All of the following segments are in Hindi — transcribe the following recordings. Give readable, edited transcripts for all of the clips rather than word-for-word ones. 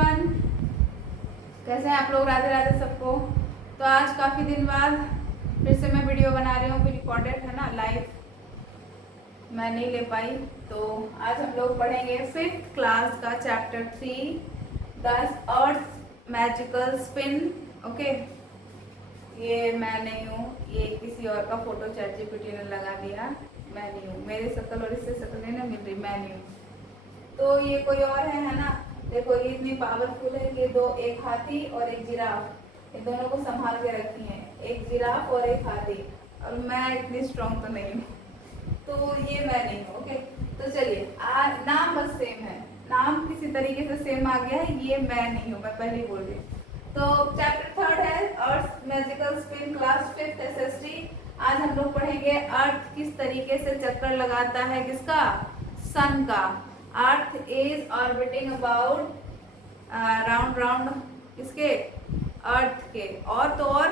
एवरीवन, कैसे हैं आप लोग? राधे राधे सबको। तो आज काफ़ी दिन बाद फिर से मैं वीडियो बना रही हूँ, रिकॉर्डेड है ना, लाइव मैं नहीं ले पाई। तो आज हम लोग पढ़ेंगे 5th क्लास का chapter 3 the earth magical spin. Okay, ये मैं नहीं हूँ, ये किसी और का फोटो चैट जीपीटी ने लगा दिया। मैं नहीं हूँ, मेरी शक्ल और इससे शक्ल नहीं ना मिल रही, मैं नहीं हूँ। तो ये कोई और है ना। देखो ये इतनी पावरफुल है कि दो, एक हाथी और एक जिराफ, ये दोनों को संभाल के रखी है, एक जिराफ और एक हाथी। और मैं इतनी स्ट्रॉन्ग तो नहीं हूँ, तो ये मैं नहीं हूँ। ओके, तो चलिए, नाम बस सेम है, नाम किसी तरीके से सेम आ गया है, ये मैं नहीं हूँ, मैं पहले ही बोल रही हूँ। तो चैप्टर 3 है earth magical spin, class 5th SST. आज हम लोग पढ़ेंगे अर्थ किस तरीके से चक्कर लगाता है, किसका? सन का। Earth is orbiting about round round किसके? अर्थ के। और तो और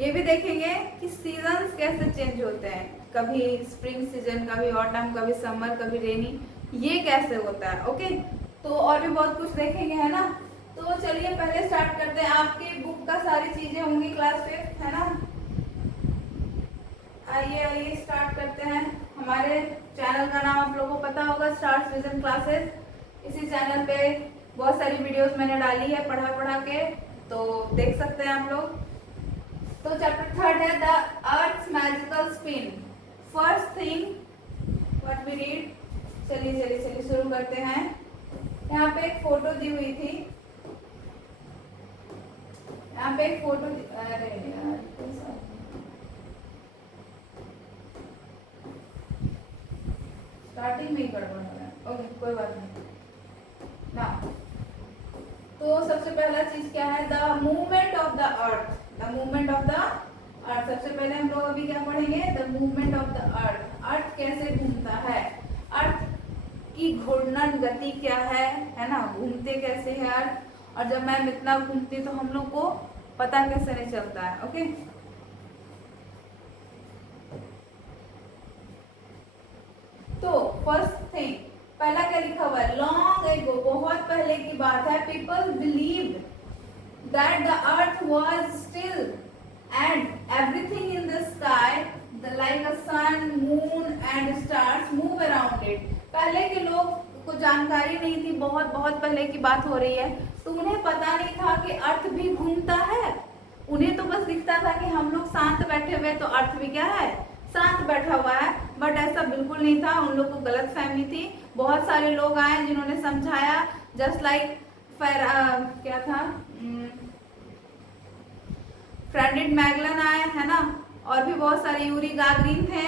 ये भी देखेंगे कि सीजन्स कैसे चेंज होते हैं, कभी स्प्रिंग सीजन, कभी ऑटम, कभी समर, कभी रेनी, ये कैसे होता है। ओके, तो और भी बहुत कुछ देखेंगे, है ना। तो चलिए पहले स्टार्ट करते हैं। आपकी बुक का सारी चीजें होंगी क्लास 5th, है ना। आइए स्टार्ट करते हैं। हमारे चैनल का नाम आप लोगों को पता होगा, स्टार्स विजन क्लासेस। इसी चैनल पे बहुत सारी वीडियोस मैंने डाली है पढ़ा के, तो देख सकते हैं आप लोग। तो चैप्टर 3 है the earth magical spin. First thing what we read, चलिए शुरू करते हैं। यहाँ पे एक फोटो दी हुई थी, यहाँ पे एक फोटो, अरे यार स्टार्टिंग में ही गड़बड़ हो रहा है। ओके, कोई बात नहीं ना। तो सबसे पहला चीज क्या है? The movement of the earth. The movement of the earth, सबसे पहले हम लोग अभी क्या पढ़ेंगे? The movement of the earth. Earth कैसे घूमता है, अर्थ की घूर्णन गति क्या है ना, घूमते कैसे है अर्थ। और जब मैम इतना घूमती तो हम लोग को पता कैसे नहीं चलता है। ओके, तो फर्स्ट थिंग, पहला क्या लिखा हुआ है? लॉन्ग एगो, बहुत पहले की बात है। People believed that the earth was still and everything in the sky like a sun, moon and stars move around it. पहले के लोग को जानकारी नहीं थी, बहुत पहले की बात हो रही है, तो उन्हें पता नहीं था कि अर्थ भी घूमता है। उन्हें तो बस दिखता था कि हम लोग शांत बैठे हुए, तो अर्थ भी क्या है? शांत बैठा हुआ है। बट ऐसा बिल्कुल नहीं था, उन लोगों को गलत फहमी थी। बहुत सारे लोग आए जिन्होंने समझाया, जस्ट लाइक क्या था, फ्रेडरिक मैगलन आए, है ना। और भी बहुत सारे, यूरी गागरिन थे,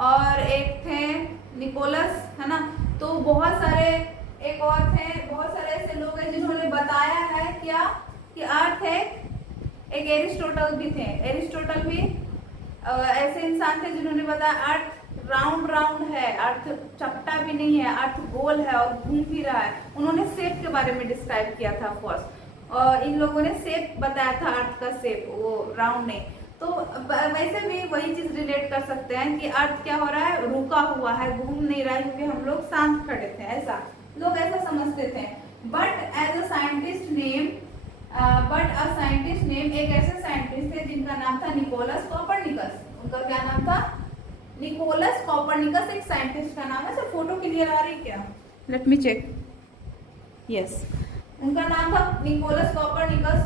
और एक थे निकोलस, है ना। तो बहुत सारे, एक और थे, बहुत सारे ऐसे लोग हैं जिन्होंने बताया है क्या कि अर्थ है। एक एरिस्टोटल भी थे, एरिस्टोटल भी ऐसे इंसान थे जिन्होंने बताया अर्थ राउंड राउंड है, अर्थ चपटा भी नहीं है, अर्थ गोल है और घूम भी रहा है। उन्होंने शेप के बारे में डिस्क्राइब किया था फर्स्ट, और इन लोगों ने शेप बताया था, अर्थ का शेप, वो राउंड नहीं। तो वैसे भी वही चीज रिलेट कर सकते हैं कि अर्थ क्या हो रहा है? रुका हुआ है, घूम नहीं रहा है, क्योंकि हम लोग शांत खड़े थे, ऐसा लोग ऐसा समझते थे। But as a scientist name, एक ऐसे साइंटिस्ट थे जिनका नाम था निकोलस कॉपरनिकस। उनका क्या नाम था? निकोलस कॉपरनिकस, एक साइंटिस्ट का नाम है। सर फोटो क्लियर आ रही क्या? Let me check. यस, उनका नाम था Nicolaus Copernicus.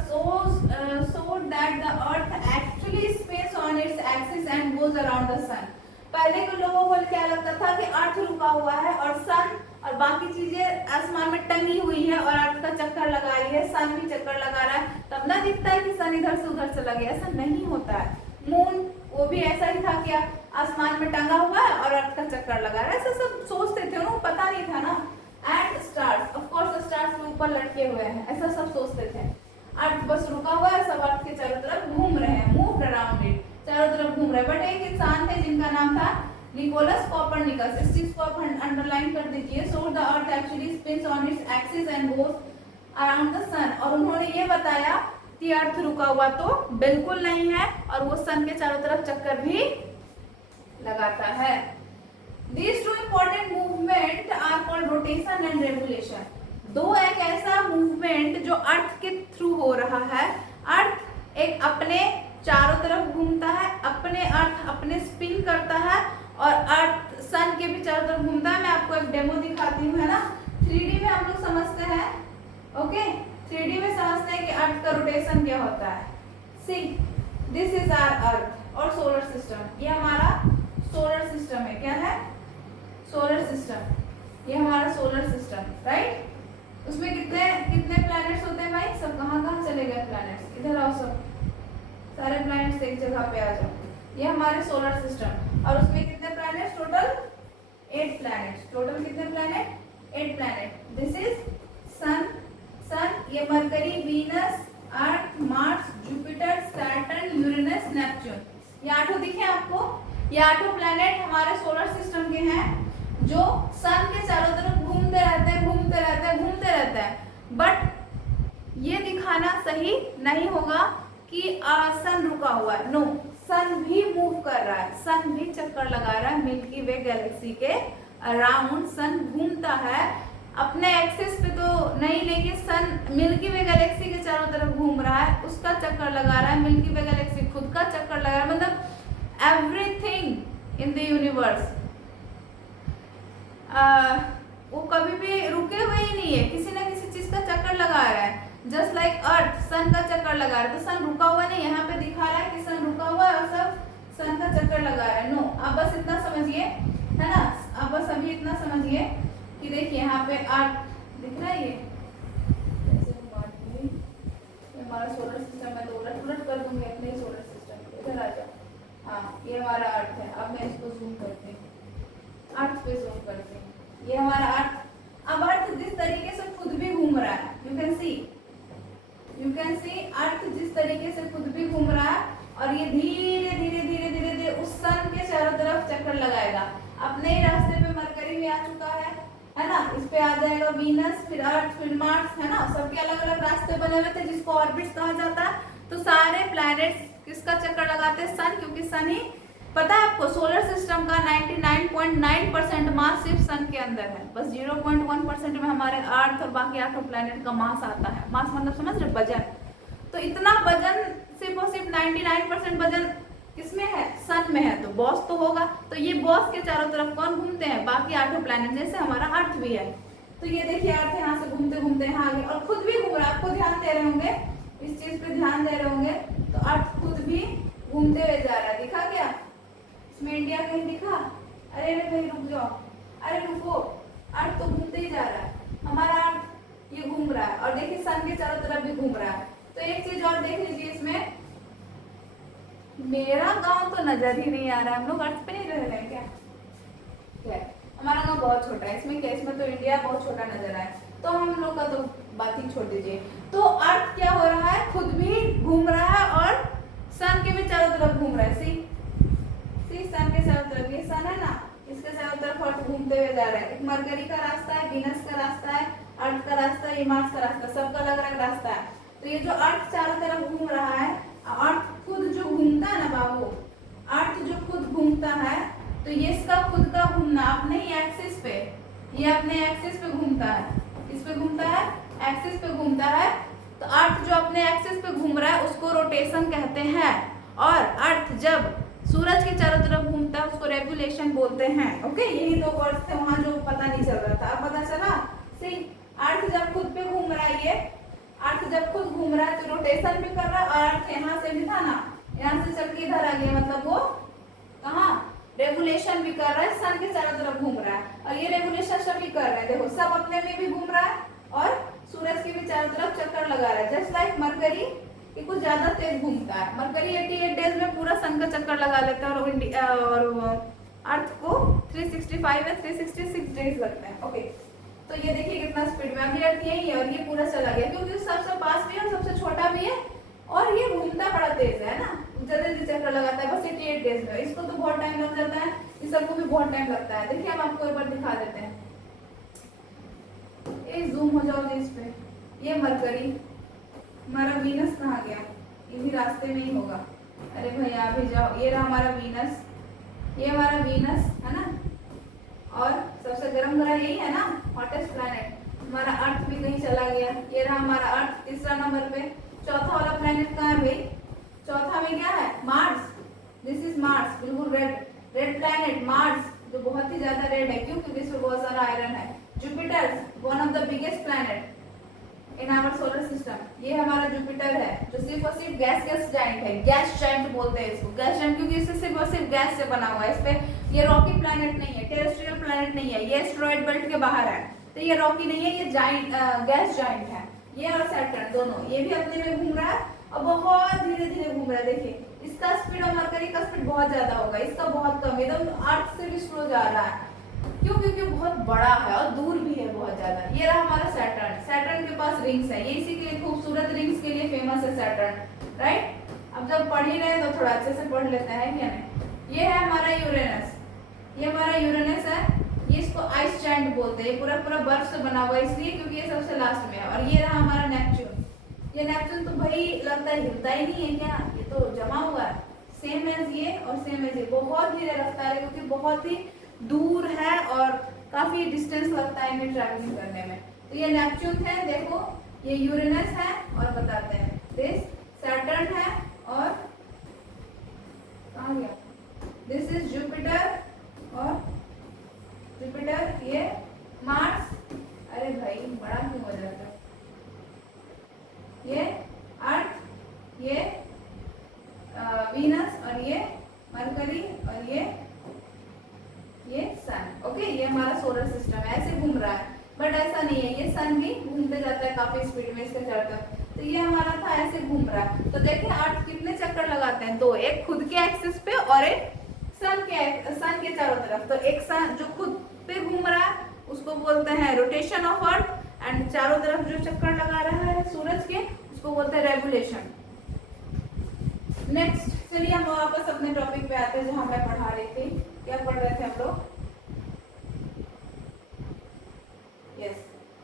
so that the earth actually spins on its axis and goes around the sun। पहले के लोगों को क्या लगता था कि अर्थ रुका हुआ है और सन और बाकी चीजें आसमान में टंगी हुई है, और अर्थ का चक्कर लगा रही है, सन भी चक्कर लगा रहा है, तब ना दिखता है कि सन इधर से उधर से लगे। ऐसा नहीं होता है। मून, वो भी ऐसा ही था, क्या आसमान में टंगा हुआ है और अर्थ का चक्कर लगा रहा है, ऐसा सब सोचते थे, उनको पता नहीं था ना। And stars, of course stars के ऊपर लटके हुए हैं, ऐसा सब सोचते थे। अर्थ बस रुका हुआ है, सब अर्थ के चारों तरफ घूम रहे हैं, मूव अराउंड इट, चारों तरफ घूम रहे हैं। बट एक इंसान थे जिनका नाम था निकोलस कॉपरनिकस, इस चीज को आप अंडरलाइन कर दीजिए। So the earth actually spins on its axis and goes around the sun. और उन्होंने ये बताया कि अर्थ रुका हुआ तो बिल्कुल नहीं है, और वो सन के चारों तरफ चक्कर भी लगाता है। These two important movements are called rotation and revolution। दो एक ऐसा मूवमेंट जो अर्थ के थ्रू हो रहा है। अर्थ एक अपने चारों तरफ घूमता है, अपने अर्थ अपने स्पिन करता है, और अर्थ सन के भी चारों तरफ घूमता है। मैं आपको एक डेमो दिखाती हूँ, है ना। 3D में हम लोग समझते हैं, ओके, 3D में समझते हैं कि अर्थ का रोटेशन क्या होता है। सी, दिस इज आवर अर्थ और सोलर सिस्टम। ये हमारा सोलर सिस्टम है। क्या है? Solar system. ये हमारा सोलर सिस्टम, राइट। उसमें कितने कितने प्लैनेट्स होते हैं भाई? सब कहाँ कहाँ चले गए प्लैनेट्स? इधर आओ, सब सारे प्लैनेट्स एक जगह पे आ जाओ। ये हमारे सोलर सिस्टम, और उसमें कितने प्लैनेट्स? Total 8 planets. टोटल कितने planet? 8 planet. This is sun. Sun, ये Mercury, Venus, Earth, Mars, Jupiter, Saturn, Uranus, Neptune. ये 8 दिखे आपको? ये 8 प्लैनेट हमारे सोलर सिस्टम के हैं, जो सन के चारों तरफ घूमते रहते हैं, घूमते रहते हैं, घूमते रहते हैं। बट ये दिखाना सही नहीं होगा कि सन रुका हुआ है। नो, सन भी मूव कर रहा है, सन भी चक्कर लगा रहा है मिल्की वे गैलेक्सी के अराउंड। सन घूमता है अपने एक्सिस पे तो नहीं, लेकिन सन मिल्की वे गैलेक्सी के चारों तरफ घूम रहा है, उसका चक्कर लगा रहा है। मिल्की वे गैलेक्सी खुद का चक्कर लगा रहा है। मतलब एवरीथिंग इन द यूनिवर्स वो कभी भी रुके हुए ही नहीं है, किसी ना किसी चीज का चक्कर लगा रहा है। जस्ट लाइक अर्थ सन का चक्कर लगा रहा है, तो सन रुका हुआ नहीं, यहाँ पे दिखा रहा है कि सन रुका हुआ है और सब सन का चक्कर लगा रहा है। नो, आप बस इतना समझिए, है ना। आप बस अभी इतना समझिए कि देखिए यहाँ पे अर्थ दिख रहा है, ये हमारा सोलर सिस्टम है, तो उलट उलट कर दूंगी अपने सोलर सिस्टम। इधर आ जाओ। हाँ, ये हमारा अर्थ है। अब मैं इसको जूम करती हूँ, अर्थ पे जूम करते हैं। ये हमारा अर्थ। अब अर्थ जिस तरीके से खुद भी घूम रहा है, यू कैन सी अर्थ जिस तरीके से खुद भी घूम रहा है, और ये धीरे धीरे धीरे धीरे धीरे उस सन के चारों तरफ चक्कर लगाएगा। अपने ही रास्ते पे मरकरी भी आ चुका है ना। इस पे आ जाएगा वीनस, फिर अर्थ, फिर मार्स, है ना। सबके अलग अलग रास्ते बने हुए थे, जिसको ऑर्बिट्स कहा जाता है। तो सारे प्लैनेट्स किसका चक्कर लगाते हैं? सन, क्योंकि सन ही, पता है आपको, सोलर सिस्टम का 99.9% मास सिर्फ सन के अंदर है। बस 0.1% में हमारे अर्थ और बाकी 8 प्लैनेट का मास आता है। मास मतलब समझ रहे? वजन। तो इतना वजन सिर्फ और सिर्फ 99% वजन किसमें है? सन में है। तो बॉस तो होगा, तो ये बॉस के चारों तरफ कौन घूमते हैं? बाकी 8 प्लैनेट, जैसे हमारा अर्थ भी है। तो ये देखिए, अर्थ यहाँ से घूमते घूमते यहाँ आ गया, और खुद भी घूम रहा है। आपको ध्यान दे रहे होंगे, इस चीज पे ध्यान दे रहे होंगे, तो अर्थ खुद भी घूमते हुए जा रहा है। दिखा क्या इसमें? इंडिया कहीं दिखा? अरे भाई रुक जाओ, अरे रुको, अर्थ तो घूमते ही जा रहा है। हमारा अर्थ ये घूम रहा है, और देखिए सन के चारों तरफ भी घूम रहा है। तो एक चीज और देख लीजिए इसमें, मेरा गांव तो नजर ही नहीं आ रहा है। हम लोग अर्थ पे नहीं रह रहे हैं क्या? क्या हमारा गांव बहुत छोटा है, इसमें क्या? इसमें तो इंडिया बहुत छोटा नजर आए, तो हम लोग का तो बात ही छोड़ दीजिए। तो अर्थ क्या हो रहा है? खुद भी घूम रहा है और सन के भी चारों तरफ घूम रहा है। सी, सन के चारों तरफ, ये सन है ना, इसके चारों तरफ अर्थ घूमते हुए जा रहा है। एक मरकरी का रास्ता है, वीनस का रास्ता है, अर्थ का रास्ता है, ये मार्स का रास्ता, सबका अलग अलग रास्ता है। तो ये जो अर्थ चारों तरफ घूम रहा है, अर्थ खुद जो घूमता है ना बाबू, अर्थ जो खुद घूमता है, तो ये इसका खुद का घूमना अपने ही एक्सिस पे, ये अपने एक्सिस पे घूमता है। किस पे घूमता है? एक्सिस पे घूमता है। तो अर्थ जो अपने एक्सिस पे घूम रहा है उसको रोटेशन कहते हैं, और अर्थ जब सूरज के चारों तरफ घूमता है उसको रेगुलेशन बोलते हैं। ओके, यही 2 वर्ड्स थे वहां जो पता नहीं चल रहा था, अब पता चला। सी, अर्थ जब खुद पे घूम रहा है, ये अर्थ जब खुद घूम रहा है तो रोटेशन भी कर रहा है, और अर्थ यहाँ से भी था ना, यहाँ से चल के इधर आ गया, मतलब वो कहाँ रेगुलेशन भी कर रहा है, सन के चारों तरफ घूम रहा है। और ये रेगुलेशन सभी कर रहे हैं, देखो सब अपने में भी घूम रहा है और सूरज के भी चारों तरफ चक्कर लगा रहा है। जस्ट लाइक मरकरी, ये कुछ ज्यादा तेज घूमता है। मरकरी 88 डेज में पूरा सन का चक्कर लगा लेता है, और अर्थ को 365 या 366 डेज लगते हैं। ओके, तो ये देखिए कितना स्पीड में, अभी अर्थ यही है और ये पूरा चला गया, क्योंकि सबसे पास भी है और सबसे छोटा भी है, और ये घूमता बड़ा तेज है ना, जल्दी जल्दी चक्कर लगाता है। बस 88 डेज में, इसको तो बहुत टाइम लग जाता है, इस सबको भी बहुत टाइम लगता है। देखिए हम आपको एक बार दिखा देते हैं, जूम हो जाओ जी इस पे। ये मरकरी, हमारा वीनस कहाँ गया? ये भी रास्ते में ही होगा। अरे भैया अभी जाओ, ये रहा हमारा वीनस, ये हमारा वीनस है ना, और सबसे गर्म ग्रह यही है ना, हॉटेस्ट प्लैनेट। हमारा अर्थ भी कहीं चला गया। ये रहा हमारा अर्थ तीसरा नंबर पे। चौथा वाला प्लेनेट कहाँ है भाई? चौथा में क्या है? मार्स। दिस इज मार्स, बिल्कुल रेड प्लेनेट मार्स, जो बहुत ही ज्यादा रेड है। क्यों? क्योंकि इसमें बहुत सारा आयरन है। Jupiter, one of the biggest planet in our solar system. ये हमारा जुपिटर है, जो सिर्फ और सिर्फ गैस जाइंट है। गैस जाइंट बोलते हैं इसको, गैस जाइंट, क्योंकि इससे सिर्फ और सिर्फ गैस से बना हुआ है। इस पे ये रॉकी प्लैनेट नहीं है, टेरेस्ट्रियल प्लैनेट नहीं है, ये एस्टेरॉइड बेल्ट के बाहर है, तो ये रॉकी नहीं है, ये जाइंट गैस जाइंट है। ये और सैटर्न दोनों, ये भी अपने में घूम रहा है और बहुत धीरे धीरे घूम रहा है। देखिए इसका स्पीड और मरकरी का स्पीड बहुत ज्यादा होगा, इसका बहुत कम, एकदम अर्थ से भी स्लो जा रहा है। क्यों? क्योंकि बहुत बड़ा है और दूर भी है बहुत ज्यादा। ये रहा हमारा सैटर्न। सैटर्न के पास रिंग्स है, ये इसी के लिए खूबसूरत रिंग्स के लिए फेमस है सैटर्न, राइट। अब जब पढ़ ही रहे हैं तो थोड़ा अच्छे से पढ़ लेते हैं, क्या नहीं। ये है हमारा यूरेनस, ये हमारा यूरेनस है। ये इसको आइस जाइंट बोलते हैं, पूरा पूरा बर्फ से बना हुआ है इसलिए क्योंकि ये सबसे लास्ट में है। और ये रहा हमारा नेपच्यून। ये नेपच्यून तो भाई लगता है हिलता ही नहीं है क्या, ये तो जमा हुआ है, सेम एज ये और सेम एज ये। बहुत धीरे रफ्तार है क्योंकि बहुत ही दूर है और काफी डिस्टेंस लगता है इन्हें ट्रैवलिंग करने में। तो ये नेपच्यून है, देखो ये यूरेनस है और बताते हैं दिस सैटर्न है और कहाँ गया, दिस इज जुपिटर और जुपिटर, ये मार्स। अरे भाई बड़ा क्यों हो जाता है, ये अर्थ, ये वीनस और ये मरकरी और ये सन। ओके, ये हमारा सोलर सिस्टम है, ऐसे घूम रहा है। बट ऐसा नहीं है, ये सन भी घूमते जाता है काफी स्पीड में इसके चारों तरफ। तो ये हमारा था ऐसे घूम रहा है। तो देखिए अर्थ कितने चक्कर लगाते हैं, दो, एक खुद के एक्सिस पे और एक सन के चारों तरफ। तो एक सन जो खुद पे घूम रहा है उसको बोलते हैं रोटेशन ऑफ अर्थ, एंड चारों तरफ जो चक्कर लगा रहा है सूरज के उसको बोलते हैं रेवोल्यूशन। नेक्स्ट चलिए हम वापस अपने टॉपिक पे आते हैं जहां मैं पढ़ा रही थी। क्या पढ़ रहे थे हम लोग? यस,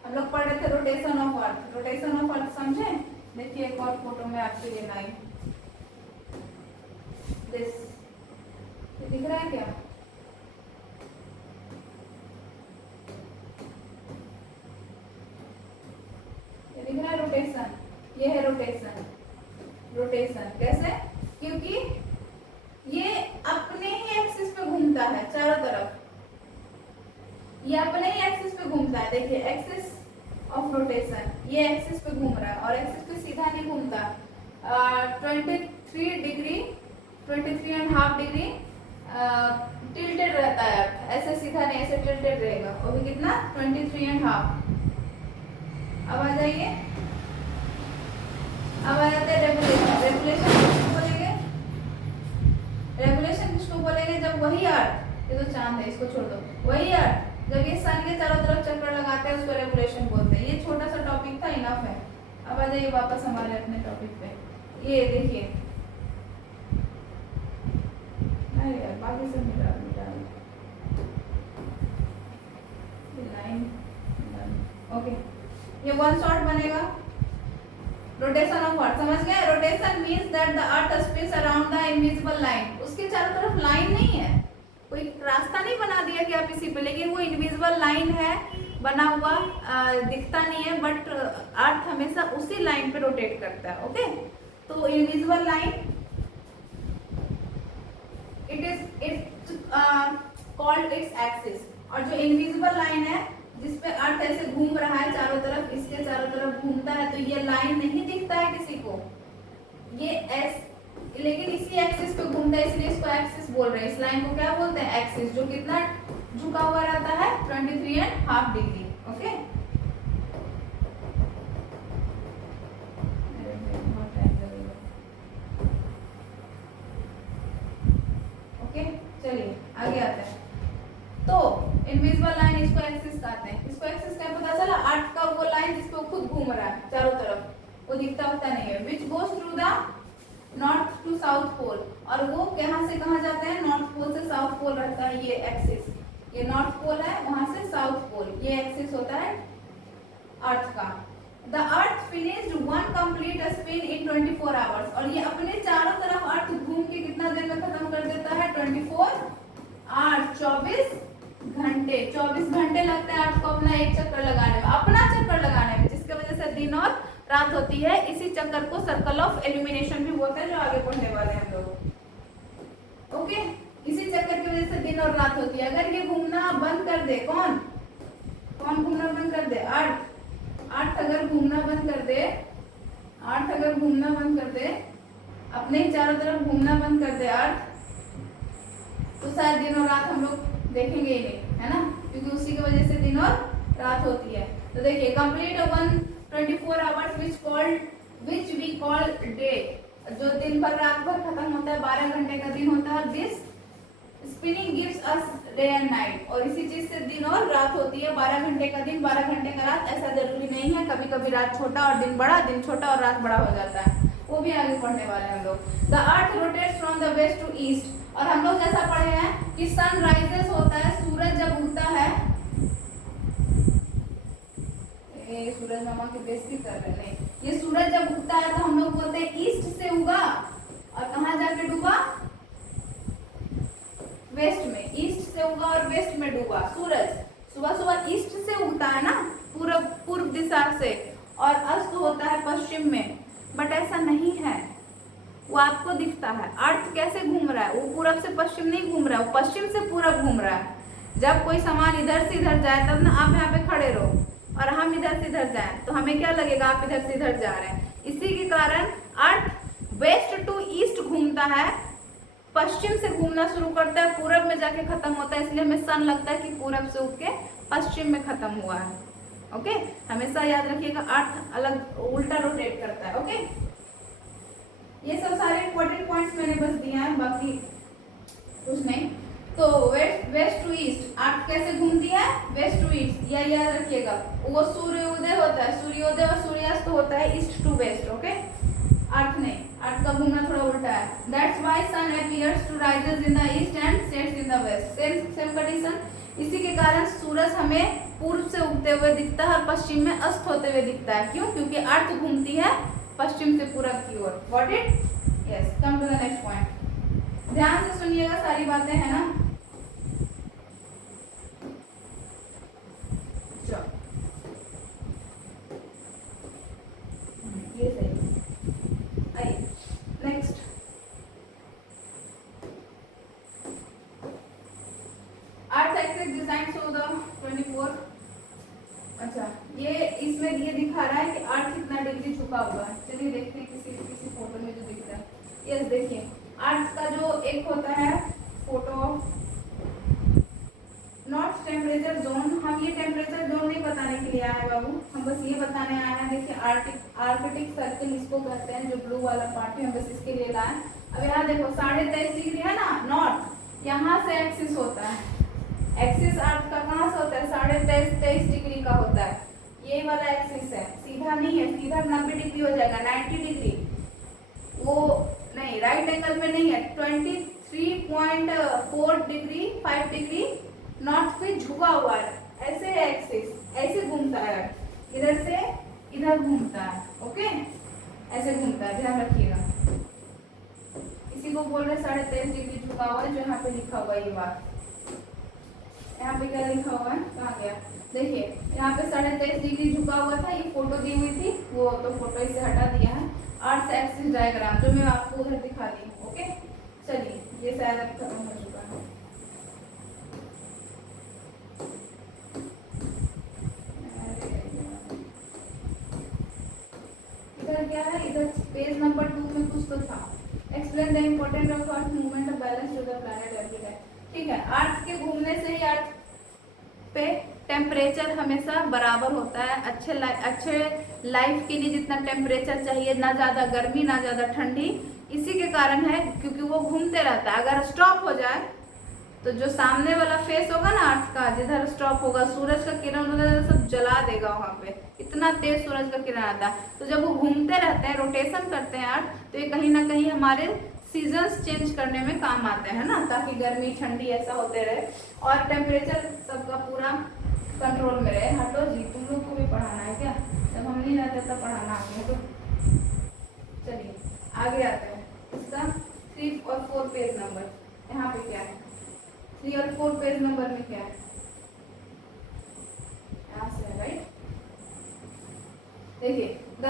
हम लोग पढ़ रहे थे rotation of earth. Rotation of अर्थ समझे? देखिए एक और फोटो में आपके लिए लाई, दिस, ये दिख रहा है क्या? ये दिख रहा है रोटेशन, ये है रोटेशन। रोटेशन कैसे? क्योंकि ये अपने ही एक्सिस पे घूमता है चारों तरफ, ये अपने ही एक्सिस पे घूमता है। देखिए एक्सिस ऑफ रोटेशन, ये एक्सिस पे घूम रहा है और एक्सिस पे सीधा नहीं घूमता। 23 डिग्री 23.5 डिग्री टिल्टेड रहता है, ऐसे सीधा नहीं, ऐसे टिल्टेड रहेगा। वो भी कितना? 23.5। अब आ जाइए, अब आ जाते हैं रेगुलेशन। रेगुलेशन किसको बोलेंगे? रेगुलेशन किसको बोलेंगे? जब वही अर्थ, ये तो चांद है इसको छोड़ दो, वही अर्थ जब ये सन के चारों तरफ चक्कर लगाते हैं उसको रेगुलेशन बोलते हैं। ये छोटा सा टॉपिक था, इनफ है। अब आ जाइए वापस हमारे अपने टॉपिक पे। ये देखिए, अरे यार बाकी सब मिटा लाइन, ओके, ये वन शॉट बनेगा। रोटेशन ऑफ अर्थ समझ गए? Rotation means that the earth spins around the invisible line. उसके चारों तरफ लाइन नहीं है, कोई रास्ता नहीं बना दिया कि आप इसी पे, लेकिन वो इनविजिबल लाइन है बना हुआ, दिखता नहीं है, बट अर्थ हमेशा उसी लाइन पे रोटेट करता है। ओके, तो invisible line it called its axis. और जो इनविजिबल लाइन है जिसपे अर्थ ऐसे घूम रहा है चारों तरफ, इसके चारों तरफ घूमता है, तो ये लाइन नहीं दिखता है किसी को, ये एस, लेकिन इसी एक्सिस पे घूमता है इसलिए इसको एक्सिस बोल रहे हैं। इस लाइन को क्या बोलते हैं? एक्सिस, जो कितना झुका हुआ रहता है? 23.5 डिग्री। ओके, ओके चलिए आगे आते हैं। तो इनविजिबल लाइन, इसको एक्सिस कहते हैं। इसको एक्सिस क्या पता चला? अर्थ का वो लाइन जिसपे खुद घूम रहा है चारों तरफ, वो दिखता होता नहीं है। Which goes through the north to south pole, और वो कहाँ से कहाँ जाते हैं? नॉर्थ पोल से साउथ पोल रहता है ये एक्सिस। ये नॉर्थ पोल है, वहां से साउथ पोल, ये एक्सिस होता है अर्थ का। The earth finished one complete spin in 24 hours, और ये अपने चारों तरफ अर्थ घूम के कितना देर में खत्म कर देता है? 24 आवर्स, 24 घंटे। 24 घंटे लगता है अर्थ को अपना एक चक्कर लगाने में। अपना चक्कर रात होती है। इसी चक्कर को सर्कल ऑफ एल्यूमिनेशन भी बोलते हैं, जो आगे पढ़ने वाले हैं हम लोग। ओके, इसी चक्कर की वजह से दिन और रात होती है। अगर ये घूमना बंद कर दे, कौन कौन घूमना बंद कर दे? अर्थ अगर घूमना बंद कर दे, अर्थ अगर घूमना बंद कर दे, अपने ही चारों तरफ घूमना बंद कर दे अर्थ, तो शायद दिन और रात हम लोग देखेंगे ही नहीं, है ना, क्योंकि उसी की वजह से दिन और रात होती है। तो देखिए, complete 124 hours which we call day, जो दिन भर रात भर खत्म होता है, 12 घंटे का दिन होता है। This spinning gives us day and night, और इसी चीज से दिन और रात होती है। 12 घंटे का दिन, 12 घंटे का रात, ऐसा जरूरी नहीं है। कभी कभी रात छोटा और दिन बड़ा, दिन छोटा और रात बड़ा हो जाता है, वो भी आगे पढ़ने वाले हैं हम लोग। The earth rotates from the west to east, और हम लोग जैसा पढ़े हैं कि सन राइजेस होता है, सूरज जब उगता है, सूरज मामा की बेइज्जती कर रहे हैं, ये सूरज जब उगता है तो हम लोग बोलते हैं ईस्ट से उगा, और कहाँ जाके डूबा? वेस्ट में। ईस्ट से उगा और वेस्ट में डूबा सूरज। सुबह सुबह ईस्ट से उगता है ना, पूर्व दिशा से, और अस्त होता है पश्चिम में। बट ऐसा नहीं है, वो आपको दिखता है। अर्थ कैसे घूम रहा है? वो पूरब से पश्चिम नहीं घूम रहा है, वो पश्चिम से पूरब घूम रहा है। जब कोई सामान इधर से इधर जाए, तब ना आप यहाँ पे खड़े रहो और हम इधर से इधर जाएं, तो हमें क्या लगेगा? आप इधर से इधर जा रहे हैं। इसी के कारण अर्थ वेस्ट टू ईस्ट घूमता है, पश्चिम से घूमना शुरू करता है, पूरब में जाके खत्म होता है। इसलिए हमें सन लगता है कि पूरब से उग के पश्चिम में खत्म हुआ है। ओके, हमेशा याद रखिएगा, अर्थ अलग उल्टा रोटेट करता है। ओके, ये सब सारे इंपॉर्टेंट पॉइंट्स मैंने बस दिए हैं, बाकी कुछ नहीं। तो वेस्ट टू ईस्ट अर्थ कैसे घूमती है? वेस्ट टू ईस्ट, यह याद रखिएगा। वो सूर्योदय होता है, सूर्योदय और सूर्यास्त होता है east to west. Okay, earth नहीं, अर्थ का घूमना थोड़ा उल्टा है। That's why sun appears to rises in the east and sets in the west. Same condition. इसी के कारण सूरज हमें पूर्व से उगते हुए दिखता है और पश्चिम में अस्त होते हुए दिखता है। क्यों? क्योंकि अर्थ घूमती है पश्चिम से पूरब की ओर। Got it? Yes, come to the next point. ध्यान से सुनिएगा, सारी बातें है ना। ये सही। आइए next. Earth axis design show the 24। अच्छा, ये इसमें ये दिखा रहा है कि अर्थ कितना डिग्री झुका हुआ है। चलिए देखते हैं किसी फोटो में जो दिख रहा है। यस, देखिए, अर्थ का जो एक होता है फोटो, नॉट टेम्परेचर जोन। हम ये टेम्परेचर जोन नहीं बताने के लिए आए हैं बाबू, हम बस ये बताने आए हैं। देखिए, आर्कटिक सर्कल इसको कहते हैं, जो ब्लू वाला पार्ट है, हम बस इसके लिए लाए। अब यहाँ देखो 23.5 डिग्री है ना नॉर्थ, यहाँ से एक्सिस होता है। एक्सिस अर्थ का कहाँ से होता है? 23.5 डिग्री का होता है। ये वाला एक्सिस है, सीधा नहीं है, सीधा 90 डिग्री हो जाएगा, 90 डिग्री। वो नहीं, राइट एंगल में नहीं है, 23.4 डिग्री, 5 डिग्री नॉर्थ पे झुका हुआ है। ऐसे है एक्सिस, ऐसे घूमता है, इधर से इधर घूमता है। ओके, ऐसे घूमता है, ध्यान रखिएगा। इसी को बोल रहे 23.5 डिग्री झुका हुआ है, जो यहाँ पे लिखा हुआ है। ये बात यहाँ पे क्या लिखा हुआ है? कहाँ गया? देखिए, यहाँ पे 23.5 डिग्री झुका हुआ था। ये फोटो दी हुई थी, वो तो फोटो इसे हटा दिया है। अर्थ एक्सिस डायग्राम जो मैं आपको उधर दिखा दी। ओके, चलिए, ये शायद अब खत्म हो चुका है। इधर क्या है? इधर पेज नंबर 2 में कुछ तो था। Explain the important of earth movement of balance to the planet every day. ठीक है, अर्थ के घूमने से ही अर्थ पे टेम्परेचर हमेशा बराबर होता है। अच्छे लाइफ के लिए जितना टेम्परेचर चाहिए, ना ज़्यादा गर्मी ना ज़्यादा ठंडी, इसी के कारण है, क्योंकि वो घूमते रहता है। अगर स्टॉप हो जाए तो जो सामने वाला फेस होगा ना अर्थ का, जिधर स्टॉप होगा, सूरज का किरण उधर सब जला देगा। वहाँ पे इतना तेज सूरज का किरण आता है। तो जब वो घूमते रहते हैं, रोटेशन करते हैं अर्थ, तो ये कहीं ना कहीं हमारे सीजन्स चेंज करने में काम आते हैं ना, ताकि गर्मी ठंडी ऐसा होते रहे और टेम्परेचर सबका पूरा कंट्रोल में रहे। हटो जी, तुम लोग को भी पढ़ाना है क्या? जब हम नहीं रहते तब पढ़ाना आपने तो। चलिए आगे आते हैं। इसका 3 और 4 पेज नंबर, यहाँ पे क्या है? 3 और 4 पेज नंबर में क्या है? यहाँ से है, राइट। देखिए, the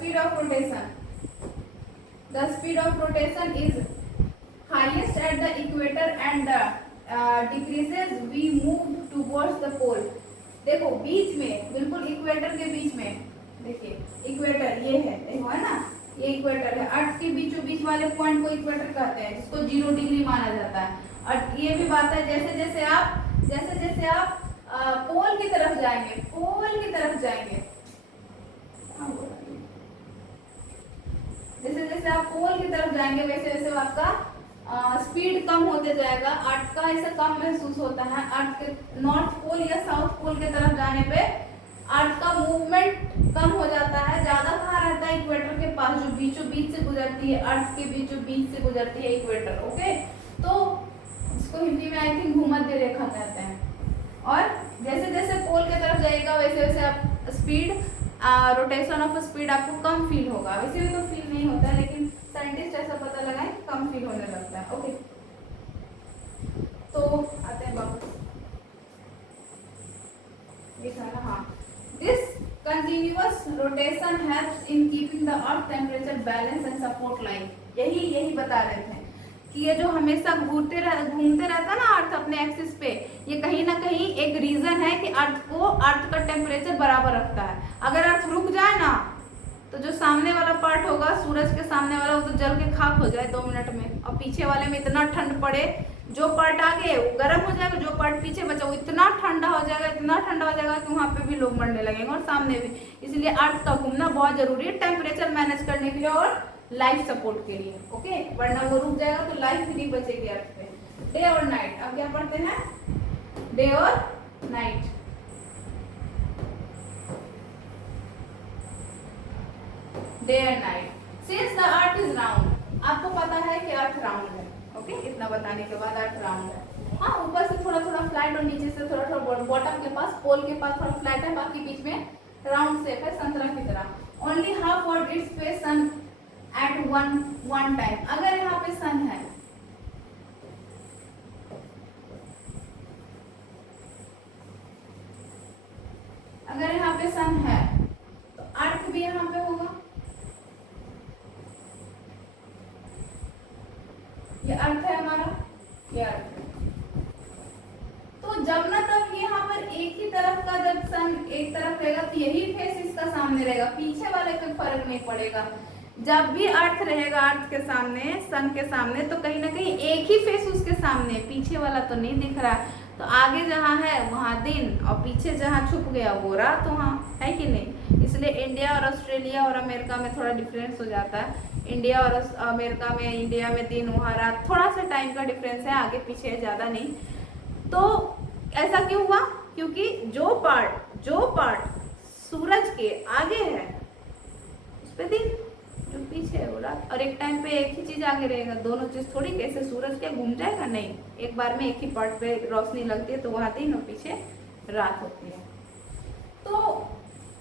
speed of rotation. The speed of rotation is highest at the equator and decreases we move towards the pole. देखो बीच में, बिल्कुल इक्वेटर के बीच में, देखिए इक्वेटर ये है, देखो है ना, ये इक्वेटर है। अर्थ के बीचों बीच वाले पॉइंट को इक्वेटर कहते हैं, जिसको 0 डिग्री माना जाता है। और ये भी बात है, जैसे जैसे आप पोल की तरफ जाएंगे, जैसे जैसे आप पोल की तरफ जाएंगे वैसे वैसे आपका स्पीड कम होते जाएगा। अर्थ का ऐसा कम महसूस होता है। अर्थ के नॉर्थ पोल या साउथ पोल की तरफ जाने पे अर्थ का मूवमेंट कम हो जाता है। ज्यादा कहाँ रहता है? इक्वेटर के पास, जो बीचों बीच से गुजरती है, अर्थ के बीचों बीच से गुजरती है इक्वेटर। ओके, तो इसको हिंदी में आई थिंक भूमध्य रेखा कहते हैं। और जैसे जैसे पोल की तरफ जाएगा वैसे वैसे आप स्पीड, रोटेशन ऑफ स्पीड आपको कम फील होगा। वैसे भी तो फील नहीं होता है, लेकिन साइंटिस्ट ऐसा पता लगाए कम फील होने लगता है। ओके, तो आते हैं वापस, हाँ, this continuous rotation helps in keeping the earth temperature balance and support life. यही बता रहे थे कि ये जो हमेशा घूमते रहता ना अर्थ अपने एक्सिस पे, ये कहीं ना कहीं एक रीजन है कि अर्थ का टेम्परेचर बराबर रखता है। अगर अर्थ रुक जाए ना, तो जो सामने वाला पार्ट होगा, सूरज के सामने वाला, वो तो जल के खाक हो जाए 2 मिनट में, और पीछे वाले में इतना ठंड पड़े, जो पार्ट आगे वो गर्म हो जाएगा, जो पार्ट पीछे बचा वो इतना ठंडा हो जाएगा कि वहाँ पे भी लोग मरने लगेंगे और सामने भी। इसलिए अर्थ का घूमना बहुत जरूरी है टेम्परेचर मैनेज करने के लिए और लाइफ सपोर्ट के लिए। ओके, वरना वो रुक जाएगा तो लाइफ ही नहीं बचेगी अर्थ पे। डे और नाइट, अब क्या पढ़ते हैं? डे और night. Day and night. Since the earth is round, आपको पता है कि अर्थ राउंड है। ओके, इतना बताने के बाद अर्थ राउंड है। हाँ, ऊपर से थोड़ा थोड़ा फ्लैट और नीचे से थोड़ा थोड़ा बॉटम के पास, पोल के पास थोड़ा फ्लैट है, बाकी बीच में राउंड शेप है, संतरा की तरह। ओनली हाफ और इट्स फेस सन एट वन टाइम। अगर यहाँ पे सन है, अगर यहाँ पे सन है तो अर्थ भी यहाँ पे होगा। ये अर्थ है हमारा, ये अर्थ है। तो जब ना तब यहाँ पर एक ही तरफ का, जब सन एक तरफ रहेगा तो यही फेस इसका सामने रहेगा, पीछे वाले पे फर्क नहीं पड़ेगा। जब भी अर्थ रहेगा अर्थ के सामने, सन के सामने, तो कहीं ना कहीं एक ही फेस उसके सामने, पीछे वाला तो नहीं दिख रहा। तो आगे जहाँ है वहाँ दिन, और पीछे जहाँ छुप गया वो रात वहाँ, है कि नहीं? इसलिए इंडिया और ऑस्ट्रेलिया और अमेरिका में थोड़ा डिफरेंस हो जाता है। इंडिया और अमेरिका में, इंडिया में दिन, वहाँ रात, थोड़ा सा टाइम का डिफरेंस है, आगे पीछे है, ज़्यादा नहीं। तो ऐसा क्यों हुआ? क्योंकि जो पार्ट सूरज के आगे है उस पर दिन, जो पीछे है वो रात। और एक टाइम पे एक ही चीज आगे रहेगा, दोनों चीज थोड़ी, कैसे सूरज क्या घूम जाएगा? नहीं, एक बार में एक ही पार्ट पे रोशनी लगती है तो वहाँ दिन और पीछे रात होती है। तो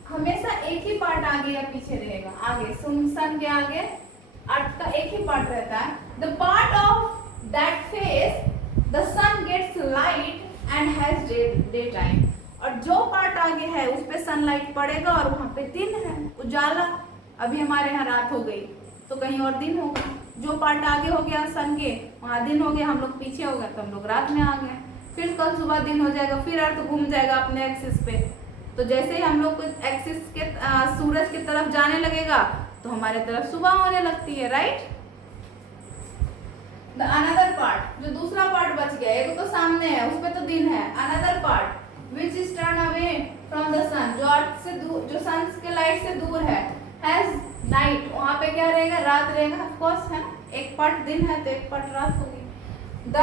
हमेशा एक ही पार्ट आगे या पीछे रहेगा। आगे सन के आगे अर्थ का एक ही पार्ट रहता है। The part of that face the sun gets light and has day time. और जो पार्ट आगे है उस पे सनलाइट पड़ेगा और वहाँ पे दिन है, उजाला। अभी हमारे यहाँ रात हो गई तो कहीं और दिन होगा। जो पार्ट आगे हो गया सन के, वहाँ दिन हो गया, हम लोग पीछे हो गए तो हम लोग रात में आ गए। फिर कल सुबह दिन हो जाएगा, फिर अर्थ घूम जाएगा अपने एक्सिस पे। तो जैसे ही हम लोग एक्सिस के सूरज की तरफ जाने लगेगा तो हमारे तरफ सुबह होने लगती है, राइट? द अनदर पार्ट, जो दूसरा पार्ट बच गया, एक तो सामने है उस पे तो दिन है। Another part which is turn away from the sun, जो अर्थ से दूर, जो सन के लाइट से दूर है, हैज नाइट, वहाँ पे क्या रहेगा? रात रहेगा, ऑफ कोर्स, है। एक पार्ट दिन है तो एक पार्ट रात होगी। The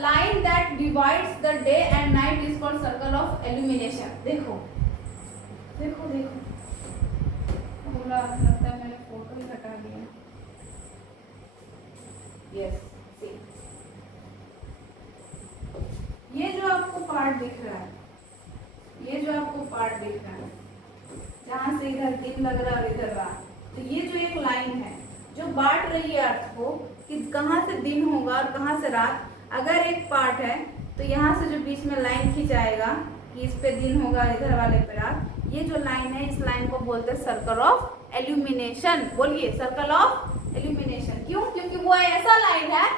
line that divides the day and night is called circle of illumination. देखो देखो देखो, बोला लगता है मैंने फोटो ही हटा दिया। यस, ये जो आपको पार्ट दिख रहा है, ये जो आपको पार्ट दिख रहा है, जहाँ से इधर दिन लग रहा है इधर रात, तो ये जो एक लाइन है जो बांट रही है अर्थ को कि कहाँ से दिन होगा और कहाँ से रात। अगर एक पार्ट है तो यहाँ से जो बीच में लाइन खिंचाएगा कि इस पे दिन होगा, इधर वाले पे रात। ये जो लाइन है, इस लाइन को बोलते हैं सर्कल ऑफ एल्यूमिनेशन। बोलिए, सर्कल ऑफ एल्यूमिनेशन। क्यों? क्योंकि वो ऐसा लाइन है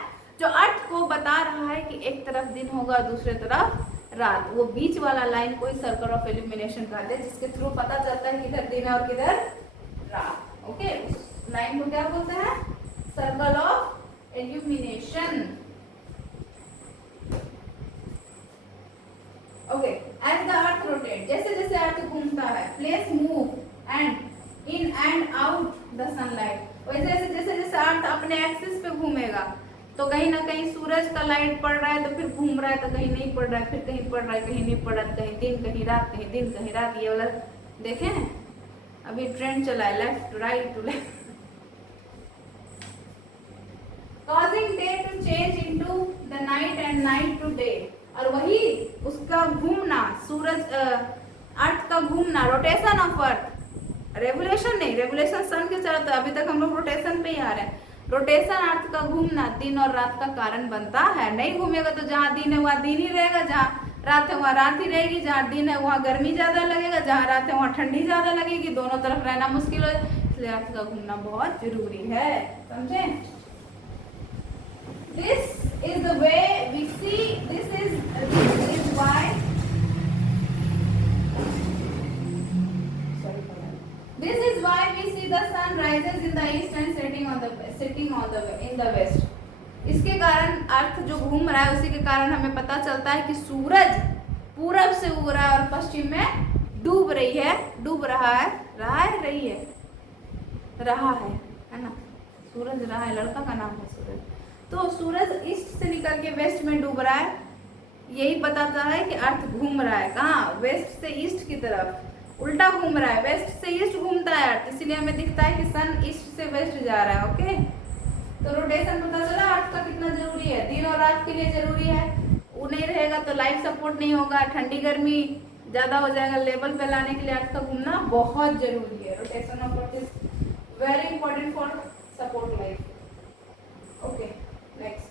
जो अर्थ को बता रहा है कि एक तरफ दिन होगा, दूसरे तरफ रात। वो बीच वाला लाइन को ही सर्कल ऑफ एल्यूमिनेशन कहते हैं, जिसके थ्रू पता चलता है किधर दिन है और किधर रात। ओके, उस लाइन को क्या बोलते हैं? Circle of illumination. Okay, as the earth rotate, जैसे जैसे अर्थ घूमता है, place move and in and out the sunlight, वैसे जैसे जैसे अर्थ अपने एक्सिस पे घूमेगा तो कहीं ना कहीं सूरज का लाइट पड़ रहा है तो फिर घूम रहा है, तो कहीं नहीं पड़ रहा है, फिर कहीं पड़ रहा है, कहीं नहीं पड़ रहा है, कहीं दिन कहीं रात, कहीं दिन कहीं रात। ये वाला देखें, अभी ट्रेंड चला है left to right to left, causing day to change into the night and night to day। और वही उसका घूमना, सूरज अर्थ का घूमना, रोटेशन ऑफ अर्थ, रेवोल्यूशन नहीं, रेवोल्यूशन सन के चलते, अभी तक हम लोग रोटेशन पे ही आ रहे हैं। रोटेशन अर्थ का घूमना दिन और रात का कारण बनता है। नहीं घूमेगा तो जहाँ दिन है वहाँ दिन ही रहेगा, जहाँ रात है वहाँ रात ही रहेगी, जहाँ दिन है वहाँ गर्मी ज्यादा लगेगा, जहाँ रात है वहाँ ठंडी ज्यादा लगेगी, दोनों तरफ रहना मुश्किल हो, इसलिए अर्थ का घूमना बहुत जरूरी है। समझे? This is the way we see, this is why we see the sun rises in the east and setting on the in the west। इसके कारण अर्थ जो घूम रहा है, उसी के कारण हमें पता चलता है कि सूरज पूरब से उग रहा है और पश्चिम में डूब रही है, डूब रहा है, रही है ना, सूरज रहा है, लड़का का नाम है सूरज। तो सूरज ईस्ट से निकल के वेस्ट में डूब रहा है, यही बताता है कि अर्थ घूम रहा है कहाँ? वेस्ट से ईस्ट की तरफ, उल्टा घूम रहा है, वेस्ट से ईस्ट घूमता है अर्थ, इसीलिए हमें दिखता है कि सन ईस्ट से वेस्ट जा रहा है। ओके, तो रोटेशन पता चला अर्थ का कितना जरूरी है, दिन और रात के लिए जरूरी है। वो नहीं रहेगा तो लाइफ सपोर्ट नहीं होगा, ठंडी गर्मी ज्यादा हो जाएगा, लेवल पे लाने के लिए अर्थ का घूमना बहुत जरूरी है। Rotation of earth is very important for support life. Okay, next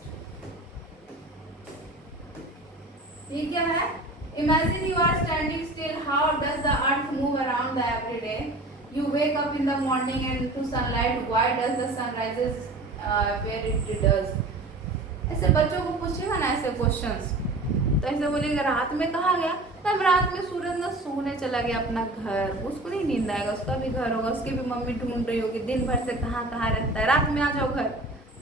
ये क्या है? Imagine you are standing still. How does the earth move around the every day? You wake up in the morning and to sunlight. Why does the sun rises where it does? ऐसे बच्चों को पूछेगा ना ऐसे क्वेश्चंस, तो ऐसे बोलेगा रात में कहाँ गया? तब रात में सूरज ना सोने चला गया अपना घर, उसको नहीं नींद आएगा, उसका भी घर होगा, उसकी भी मम्मी ढूंढ रही होगी दिन भर से कहाँ कहाँ रहता है, रात में आ जाओ घर।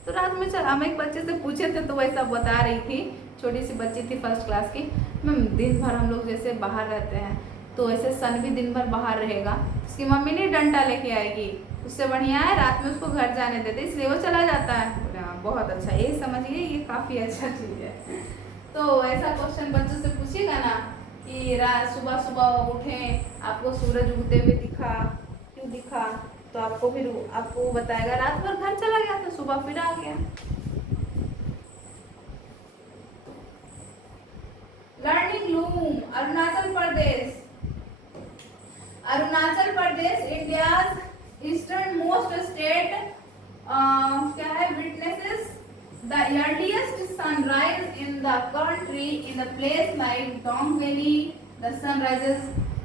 तो रात में चल, हम एक बच्चे से पूछे थे तो वैसा बता रही थी, छोटी सी बच्ची थी फर्स्ट क्लास की, मैम दिन भर हम लोग जैसे बाहर रहते हैं तो ऐसे सन भी दिन भर बाहर रहेगा, उसकी मम्मी नहीं डंडा लेके आएगी, उससे बढ़िया है रात में उसको घर जाने देते, इसलिए वो चला जाता है। बहुत अच्छा, ये समझिए, ये काफ़ी अच्छा चीज़ है। तो ऐसा क्वेश्चन बच्चों से पूछिएगा ना कि रात सुबह सुबह उठें, आपको सूरज उगते हुए दिखा, क्यों दिखा, तो आपको फिर आपको बताएगा रात भर घर चला गया था, सुबह फिर आ गया। Learning loom, Arunachal Pradesh India's eastern most state क्या है? Witnesses the earliest sunrise in the country in the place like Dong valley. The sun rises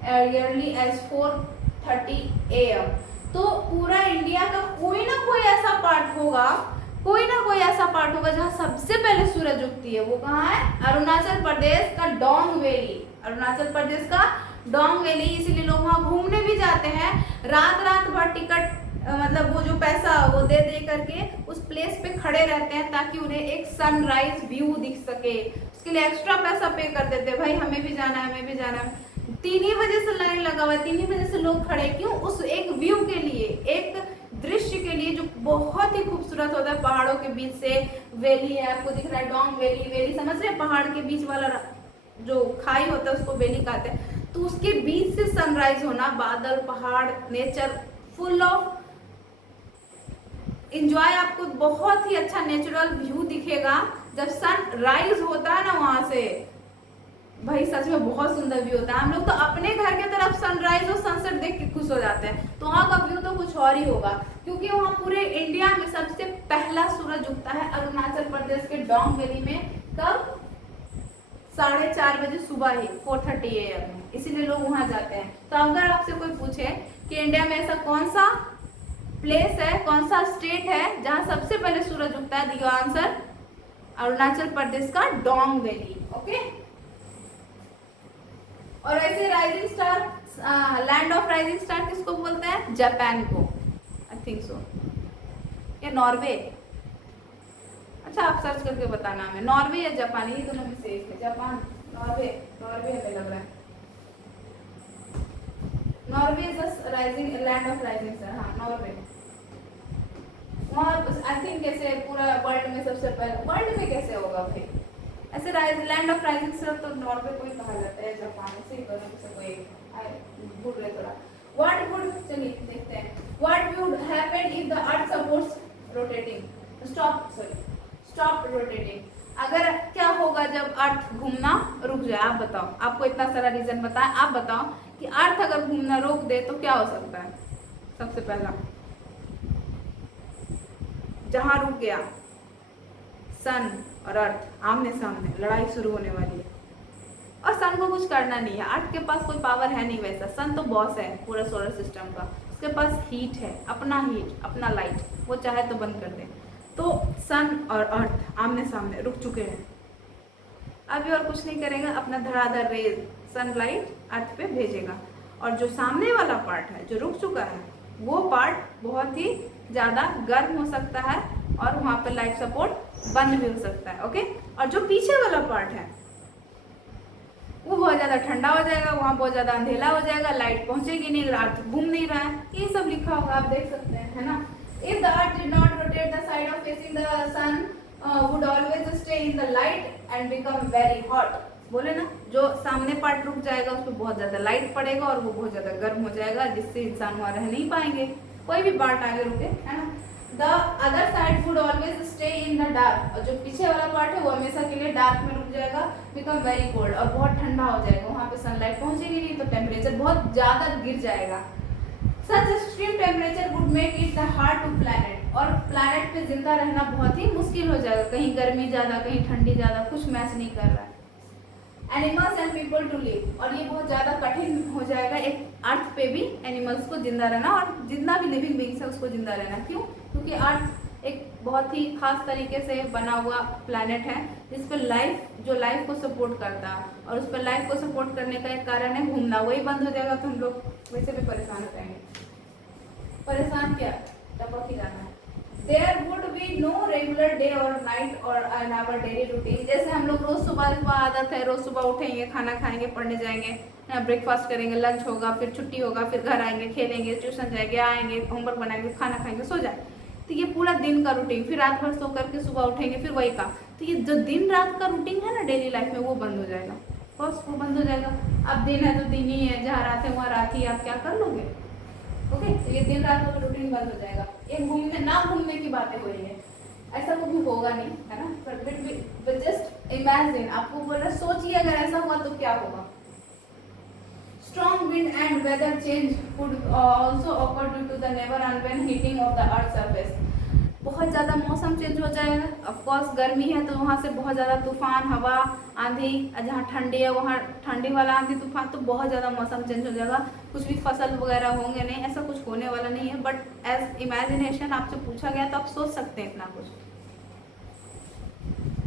early as 4:30 AM। तो पूरा इंडिया का कोई ना कोई ऐसा पार्ट होगा, जहाँ सबसे पहले सूरज उगती है। वो कहाँ है? अरुणाचल प्रदेश का डोंग वैली, अरुणाचल प्रदेश का डोंग वैली। इसीलिए लोग वहाँ घूमने भी जाते हैं, रात भर टिकट मतलब वो जो पैसा वो दे करके उस प्लेस पे खड़े रहते हैं ताकि उन्हें एक सनराइज व्यू दिख सके। उसके लिए एक्स्ट्रा पैसा पे कर देते हैं, भाई हमें भी जाना है। 3 ही बजे से लाइन लगा हुआ है, 3 ही बजे से लोग खड़े, क्यों? उस एक व्यू के लिए, एक दृश्य के लिए जो बहुत ही खूबसूरत होता है। पहाड़ों के बीच से वैली है, आपको दिख रहा है डोंग वैली समझ रहे हैं? पहाड़ के बीच वाला जो खाई होता है उसको वैली कहते हैं। तो उसके बीच से सनराइज होना, बादल, पहाड़, नेचर फुल ऑफ एंजॉय, आपको बहुत ही अच्छा नेचुरल व्यू दिखेगा जब सन राइज होता है ना वहां से। भाई सच में बहुत सुंदर व्यू होता है। हम लोग तो अपने घर के तरफ सनराइज और सनसेट देख के खुश हो जाते हैं, तो वहाँ का व्यू तो कुछ और ही होगा, क्योंकि वहाँ पूरे इंडिया में सबसे पहला सूरज उगता है अरुणाचल प्रदेश के डोंग वैली में। कब? 4:30 बजे सुबह ही 4:30 AM में, इसीलिए लोग वहां जाते हैं। तो अगर आपसे कोई पूछे कि इंडिया में ऐसा कौन सा प्लेस है, कौन सा स्टेट है जहां सबसे पहले सूरज उगता है, दियो आंसर अरुणाचल प्रदेश का डोंग वैली। ओके, और ऐसे rising star, land of rising star किसको बोलते हैं? जापान को, आई थिंक सो, या नॉर्वे। अच्छा, आप सर्च करके बताना हमें, नॉर्वे या जापान, ये दोनों में से एक है। जापान, नॉर्वे, नॉर्वे हमें लग रहा है, Norway is rising land of rising star. हाँ, नॉर्वे। वहाँ आई थिंक कैसे पूरा वर्ल्ड में सबसे पहले, वर्ल्ड में कैसे होगा भाई ऐसे लैंड ऑफ राइजिंग स्टार? तो नॉर्वे को ही कहा जाता है, जापान से ही दोनों में से कोई भूल रहे थोड़ा। व्हाट वुड, चलिए देखते हैं, what would happen if the earth supports rotating, stop rotating. अगर क्या होगा जब अर्थ घूमना रुक जाए? आप बताओ, आपको इतना सारा रीजन बताएं, आप बताओ कि अर्थ अगर घूमना रोक दे तो क्या हो सकता है? सबसे पहला, जहां रुक गया सन और अर्थ आमने सामने, लड़ाई शुरू होने वाली है। और सन को कुछ करना नहीं है, अर्थ के पास कोई पावर है नहीं वैसा, सन तो बॉस है पूरा सोलर सिस्टम का, उसके पास हीट है, अपना हीट, अपना लाइट, वो चाहे तो बंद कर दे। तो सन और अर्थ आमने सामने रुक चुके हैं, अभी और कुछ नहीं करेगा, अपना धड़ाधड़ रेज सनलाइट अर्थ पे भेजेगा। और जो सामने वाला पार्ट है जो रुक चुका है, वो पार्ट बहुत ही ज़्यादा गर्म हो सकता है और वहाँ पे लाइफ सपोर्ट बंद भी हो सकता है। ओके, और जो पीछे वाला पार्ट है वो बहुत ज़्यादा ठंडा हो जाएगा, वहाँ बहुत ज़्यादा अंधेला हो जाएगा, लाइट पहुँचेगी नहीं, अर्थ घूम नहीं रहा है, ये सब लिखा होगा, आप देख सकते हैं, है ना। If the earth did not rotate the side of facing the sun would always stay in the light and become very hot. बोले ना, जो सामने पार्ट रुक जाएगा उस पर बहुत ज्यादा लाइट पड़ेगा और वो बहुत ज्यादा गर्म हो जाएगा, जिससे इंसान वहां रह नहीं पाएंगे, कोई भी पार्ट आगे रुके, है ना। The other side would always stay in the dark, और जो पीछे वाला पार्ट है वो हमेशा के लिए डार्क में रुक जाएगा, बिकम वेरी कोल्ड, और बहुत ठंडा हो जाएगा, वहां पे सनलाइट पहुंचेगी नहीं तो टेम्परेचर बहुत ज्यादा गिर जाएगा। Such extreme temperature would make it the hard to planet, और प्लैनेट पे जिंदा रहना बहुत ही मुश्किल हो जाएगा, कहीं गर्मी ज्यादा, कहीं ठंडी ज्यादा, कुछ मैच नहीं कर रहा है। Animals and people to live, और ये बहुत ज़्यादा कठिन हो जाएगा एक अर्थ पे भी एनिमल्स को जिंदा रहना, और जितना भी लिविंग बींग्स है उसको जिंदा रहना। क्यों? क्योंकि अर्थ एक बहुत ही खास तरीके से बना हुआ प्लैनेट है जिस पर लाइफ, जो लाइफ को सपोर्ट करता है, और उस पर लाइफ को सपोर्ट करने का एक कारण है घूमना, वही बंद हो जाएगा तो हम लोग वैसे भी परेशान हो जाएंगे। परेशान क्या, टपक ही जाना है। There would be no regular day or night or in our daily routine। जैसे हम लोग रोज सुबह आदत है, रोज सुबह उठेंगे, खाना खाएंगे, पढ़ने जाएंगे, ब्रेकफास्ट करेंगे, लंच होगा, फिर छुट्टी होगा, फिर घर आएंगे, खेलेंगे, ट्यूशन जाएंगे, आएंगे, होमवर्क बनाएंगे, खाना खाएंगे, सो जाए, तो ये पूरा दिन का रूटीन, फिर रात भर सो करके सुबह उठेंगे, फिर वही काम। तो ये जो दिन रात का रूटीन है ना डेली लाइफ में, वो बंद हो जाएगा, बस वो बंद हो जाएगा। अब दिन है तो दिन ही है, जहाँ रात है वहाँ रात ही, आप क्या कर लोगे? ओके, तो ये दिन रात का रूटीन बंद हो जाएगा। ये घूमने ना घूमने की बातें हो रही है, ऐसा कभी होगा नहीं, है ना। बट जस्ट इमेजिन, आपको बोल रहा, सोचिए अगर ऐसा हुआ तो क्या होगा। Strong wind and weather change would also occur due to the never ending heating of the earth surface. बहुत ज़्यादा मौसम चेंज हो जाएगा, ऑफकोर्स गर्मी है तो वहाँ से बहुत ज़्यादा तूफान, हवा, आंधी, जहाँ ठंडी है वहाँ ठंडी वाला आंधी तूफान, तो बहुत ज़्यादा मौसम चेंज हो जाएगा, कुछ भी फसल वगैरह होंगे नहीं, ऐसा कुछ होने वाला नहीं है। बट एज इमेजिनेशन आपसे पूछा गया तो आप सोच सकते हैं इतना कुछ।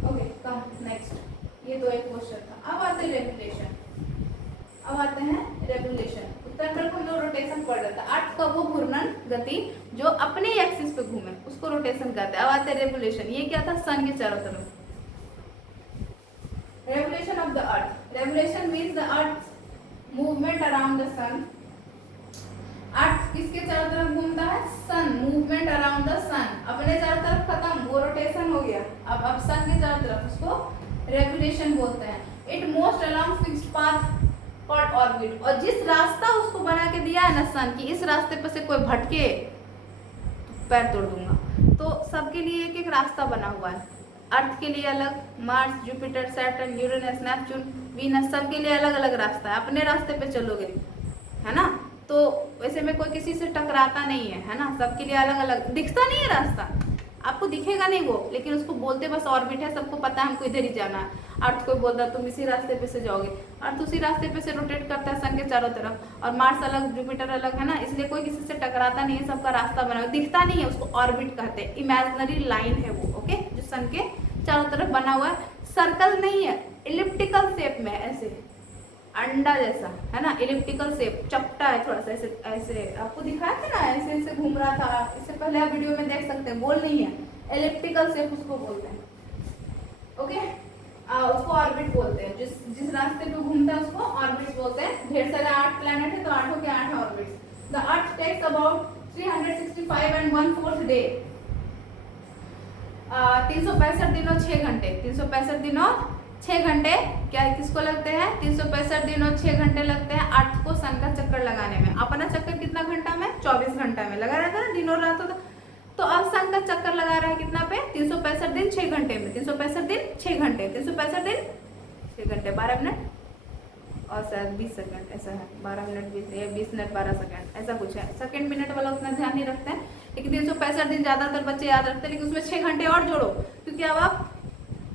ओके, कम नेक्स्ट, ये तो एक क्वेश्चन था। अब आते हैं रेगुलेशन, अब आते हैं रेगुलेशन। उत्तर को हम लोग रोटेशन पढ़ रहे थे, अर्थ का वो घूर्णन गति जो अपने एक्सिस पे घूमे उसको रोटेशन कहते हैं। अब आते हैं रेगुलेशन, ये क्या था? सन के चारों तरफ। Regulation of the earth, regulation means the earth movement around the sun. अर्थ किसके चारों तरफ घूमता है? Sun, movement around the sun, अपने चारों तरफ खत्म, वो रोटेशन हो गया, अब सन के चारों तरफ, उसको रेगुलेशन बोलते हैं। It most along fixed path called orbit, और जिस रास्ता उसको बना के दिया है ना सन की, इस रास्ते पर से कोई भटके तो पैर तोड़ दूंगा। तो सबके लिए एक एक रास्ता बना हुआ है, अर्थ के लिए अलग, Mars, Jupiter, Saturn, Uranus, Neptune, Venus, सबके लिए अलग अलग रास्ता है। अपने रास्ते पे चलोगे, है ना, तो वैसे में कोई किसी से टकराता नहीं है ना, सबके लिए अलग अलग, दिखता नहीं है रास्ता, आपको दिखेगा नहीं वो, लेकिन उसको बोलते बस ऑर्बिट है, सबको पता है हमको इधर ही जाना है। अर्थ कोई बोलता है तुम इसी रास्ते पे से जाओगे, अर्थ उसी रास्ते पे से रोटेट करता है सन के चारों तरफ, और मार्स अलग जुपिटर अलग है ना, इसलिए कोई किसी से टकराता नहीं है, सबका रास्ता बना हुआ दिखता नहीं है, उसको ऑर्बिट कहते हैं, इमेजिनरी लाइन है वो, ओके, जो सन के चारों तरफ बना हुआ है, सर्कल नहीं है, इलिप्टिकल शेप में, ऐसे अंडा जैसा है ना, इलिप्टिकल शेप, चपटा है थोड़ा सा, ऐसे ऐसे आपको दिखाया था ना, ऐसे ऐसे घूम रहा था, इससे पहले आप वीडियो में देख सकते हैं, गोल नहीं है, इलिप्टिकल शेप उसको बोलते हैं, ओके। उसको ऑर्बिट बोलते हैं, जिस रास्ते पे घूमता है उसको ऑर्बिट बोलते हैं। ढेर सारे 8 प्लैनेट है तो 8 के 8 orbits. The earth takes about 365 and 1/4 day, 365 दिन और 6 घंटे, 365 दिन और 6 घंटे क्या किसको लगते हैं, 365 दिन और 6 घंटे लगते हैं अर्थ को सन का चक्कर लगाने में। अपना चक्कर कितना घंटा में, 24 घंटा में लगा रहता है ना, दिन और रात होता, तो अब सन का चक्कर लगा रहा है कितना पे, 365 दिन 6 घंटे में, 365 दिन 6 घंटे, 365 दिन 6 घंटे 12 मिनट और शायद 20 सेकंड, ऐसा है 12 मिनट 20 मिनट 12 सेकंड, ऐसा कुछ है, सेकंड मिनट वाला उतना ध्यान नहीं रखते हैं, लेकिन 365 दिन ज्यादातर बच्चे याद रखते हैं, लेकिन उसमें 6 घंटे और जोड़ो, क्योंकि अब आप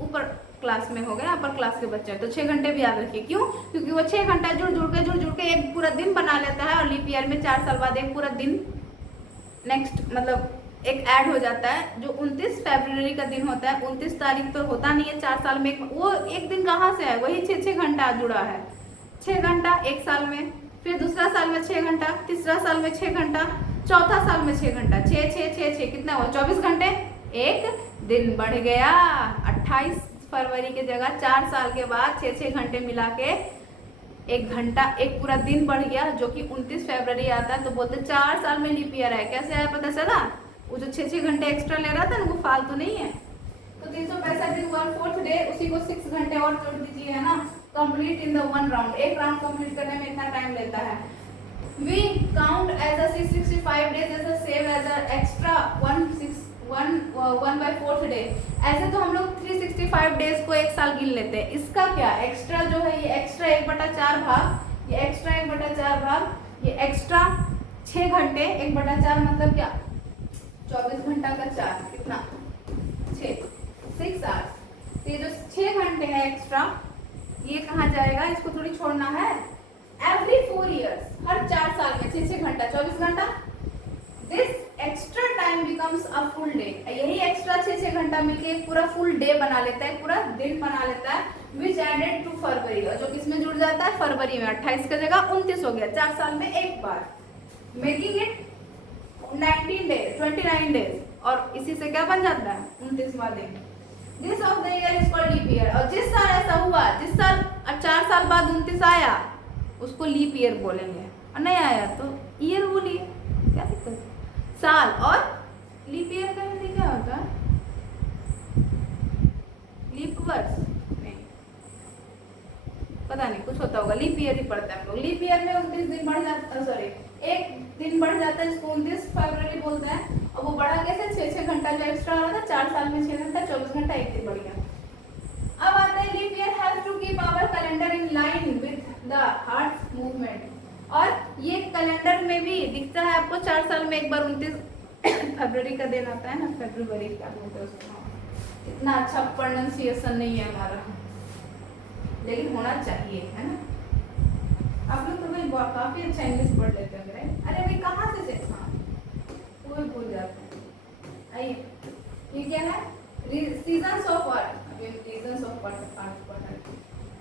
ऊपर क्लास में हो गए, अपर क्लास के बच्चे हैं, तो 6 घंटे भी याद रखिए, क्यों, क्योंकि वो 6 घंटा जुड़ के एक पूरा दिन बना लेता है, और लीप ईयर में 4 साल बाद एक पूरा दिन नेक्स्ट मतलब एक ऐड हो जाता है, जो 29 फरवरी का दिन होता है, 29 तारीख तो होता नहीं है 4 साल में, वो एक दिन कहाँ से है, वही 6 घंटा जुड़ा है, 6 घंटा एक साल में, फिर दूसरा साल में 6 घंटा, तीसरा साल में 6 घंटा, चौथा साल में 6 घंटा, 6 6 6 6 कितना हुआ, 24 घंटे, एक दिन बढ़ गया, 28 फरवरी की जगह 4 साल के बाद 6 घंटे मिला के एक घंटा, एक पूरा दिन बढ़ गया, जो कि 29 फरवरी आता है, तो बोलते 4 साल में लीप ईयर है। कैसे आया पता चला, वो जो 6 घंटे एक्स्ट्रा ले रहा था ना, वो फालतू नहीं है, तो 365 दिन 1/4 डे, उसी को 6 घंटे और जोड़ दीजिए, है ना, कंप्लीट इन द 1 राउंड, एक राउंड कंप्लीट करने में इतना टाइम लेता है। We count as a 665 days as a save as a extra 1/4 day, ऐसे तो हम लोग 365 डेज को एक साल गिन लेते हैं, इसका क्या एक्स्ट्रा जो है, ये एक्स्ट्रा 1/4 भाग, ये एक्स्ट्रा 1/4 भाग, ये एक्स्ट्रा 6 घंटे 1/4 मतलब क्या, 24 घंटा का 4 कितना 6 आवर्स, ये जो 6 घंटे है एक्स्ट्रा, ये कहाँ जाएगा, इसको थोड़ी छोड़ना है, एवरी 4 इयर्स, हर 4 साल में 6 घंटा 24 घंटा, this extra time becomes a full day, यही एक्स्ट्रा 6 घंटा मिलके एक पूरा फुल डे बना लेता है, पूरा दिन बना लेता है, विच एडेड टू फरवरी, और जो किसमें जुड़ जाता है, फरवरी में, 28 की जगह 29 हो गया, 4 साल में एक बार, मेकिंग इट 19 डेज 29 डेज, और इसी से क्या बन जाता है, 29वां दिन। This of the year is called leap year, और जिस साल ऐसा हुआ, जिस साल 4 साल बाद 29 आया, उसको लीप ईयर बोलेंगे, और नहीं आया तो ईयर बोलिए, क्या दिक्कत, साल, और लीप ईयर का हिंदी क्या होता है, लीप वर्ष नहीं, पता नहीं कुछ होता होगा, लीप ईयर ही पढ़ते हैं हम लोग, लीप ईयर में 29 दिन बढ़ जाता है, सॉरी एक दिन बढ़ जाता है, इसको 29 फरवरी बोलते हैं, और वो बढ़ा कैसे, 6 घंटा जो एक्स्ट्रा हो रहा था, 4 साल में 6 घंटा 24 घंटा एक दिन बढ़ गया। अब आता है leap year has to keep our calendar in line with the earth movement, और ये कैलेंडर में भी दिखता है आपको, 4 साल में एक बार 29 फरवरी का दिन आता है ना, फरवरी क्या बोलते हैं उसको, इतना अच्छा प्रोनाउंसिएशन नहीं है हमारा, लेकिन होना चाहिए, है ना, आप लोग तो भाई काफी अच्छा इंग्लिश पढ़ लेते हैं, अरे भाई कहाँ से हाँ वो भी भूल जाते हैं। आइए ये क्या है, सीजन्स ऑफ अर्थ, अभी सीजन्स ऑफ अर्थ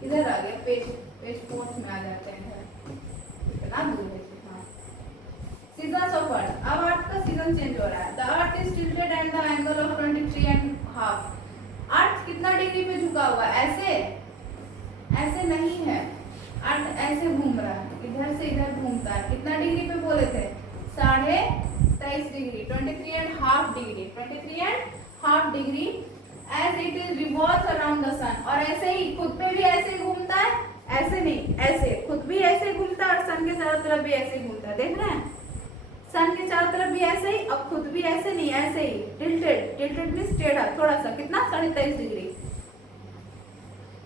इधर आ गया, पेज 4 में आ जाते हैं, इतना दूर है, हाँ, सीजन्स ऑफ अर्थ, अब अर्थ का सीजन चेंज हो रहा है, the earth is tilted at the angle of 23.5, अर्थ कितना डिग्री पे झुका हुआ, ऐसे ऐसे नहीं है, अर्थ ऐसे घूम रहा है, इधर से इधर घूमता है, कितना डिग्री पे बोले थे, 23.5 degree, 23.5 degree, 23.5 degree, as it is revolves around the sun, और ऐसे ही खुद पे भी ऐसे घूमता है, ऐसे नहीं, ऐसे खुद भी ऐसे घूमता है, और सन के चारों तरफ भी ऐसे ही घूमता है, देख रहे हैं, सन के चारों तरफ भी ऐसे ही, और खुद भी ऐसे नहीं, ऐसे ही टिल्टेड, टिल्टेड मींस टेढ़ा थोड़ा सा, कितना 23.5 degree,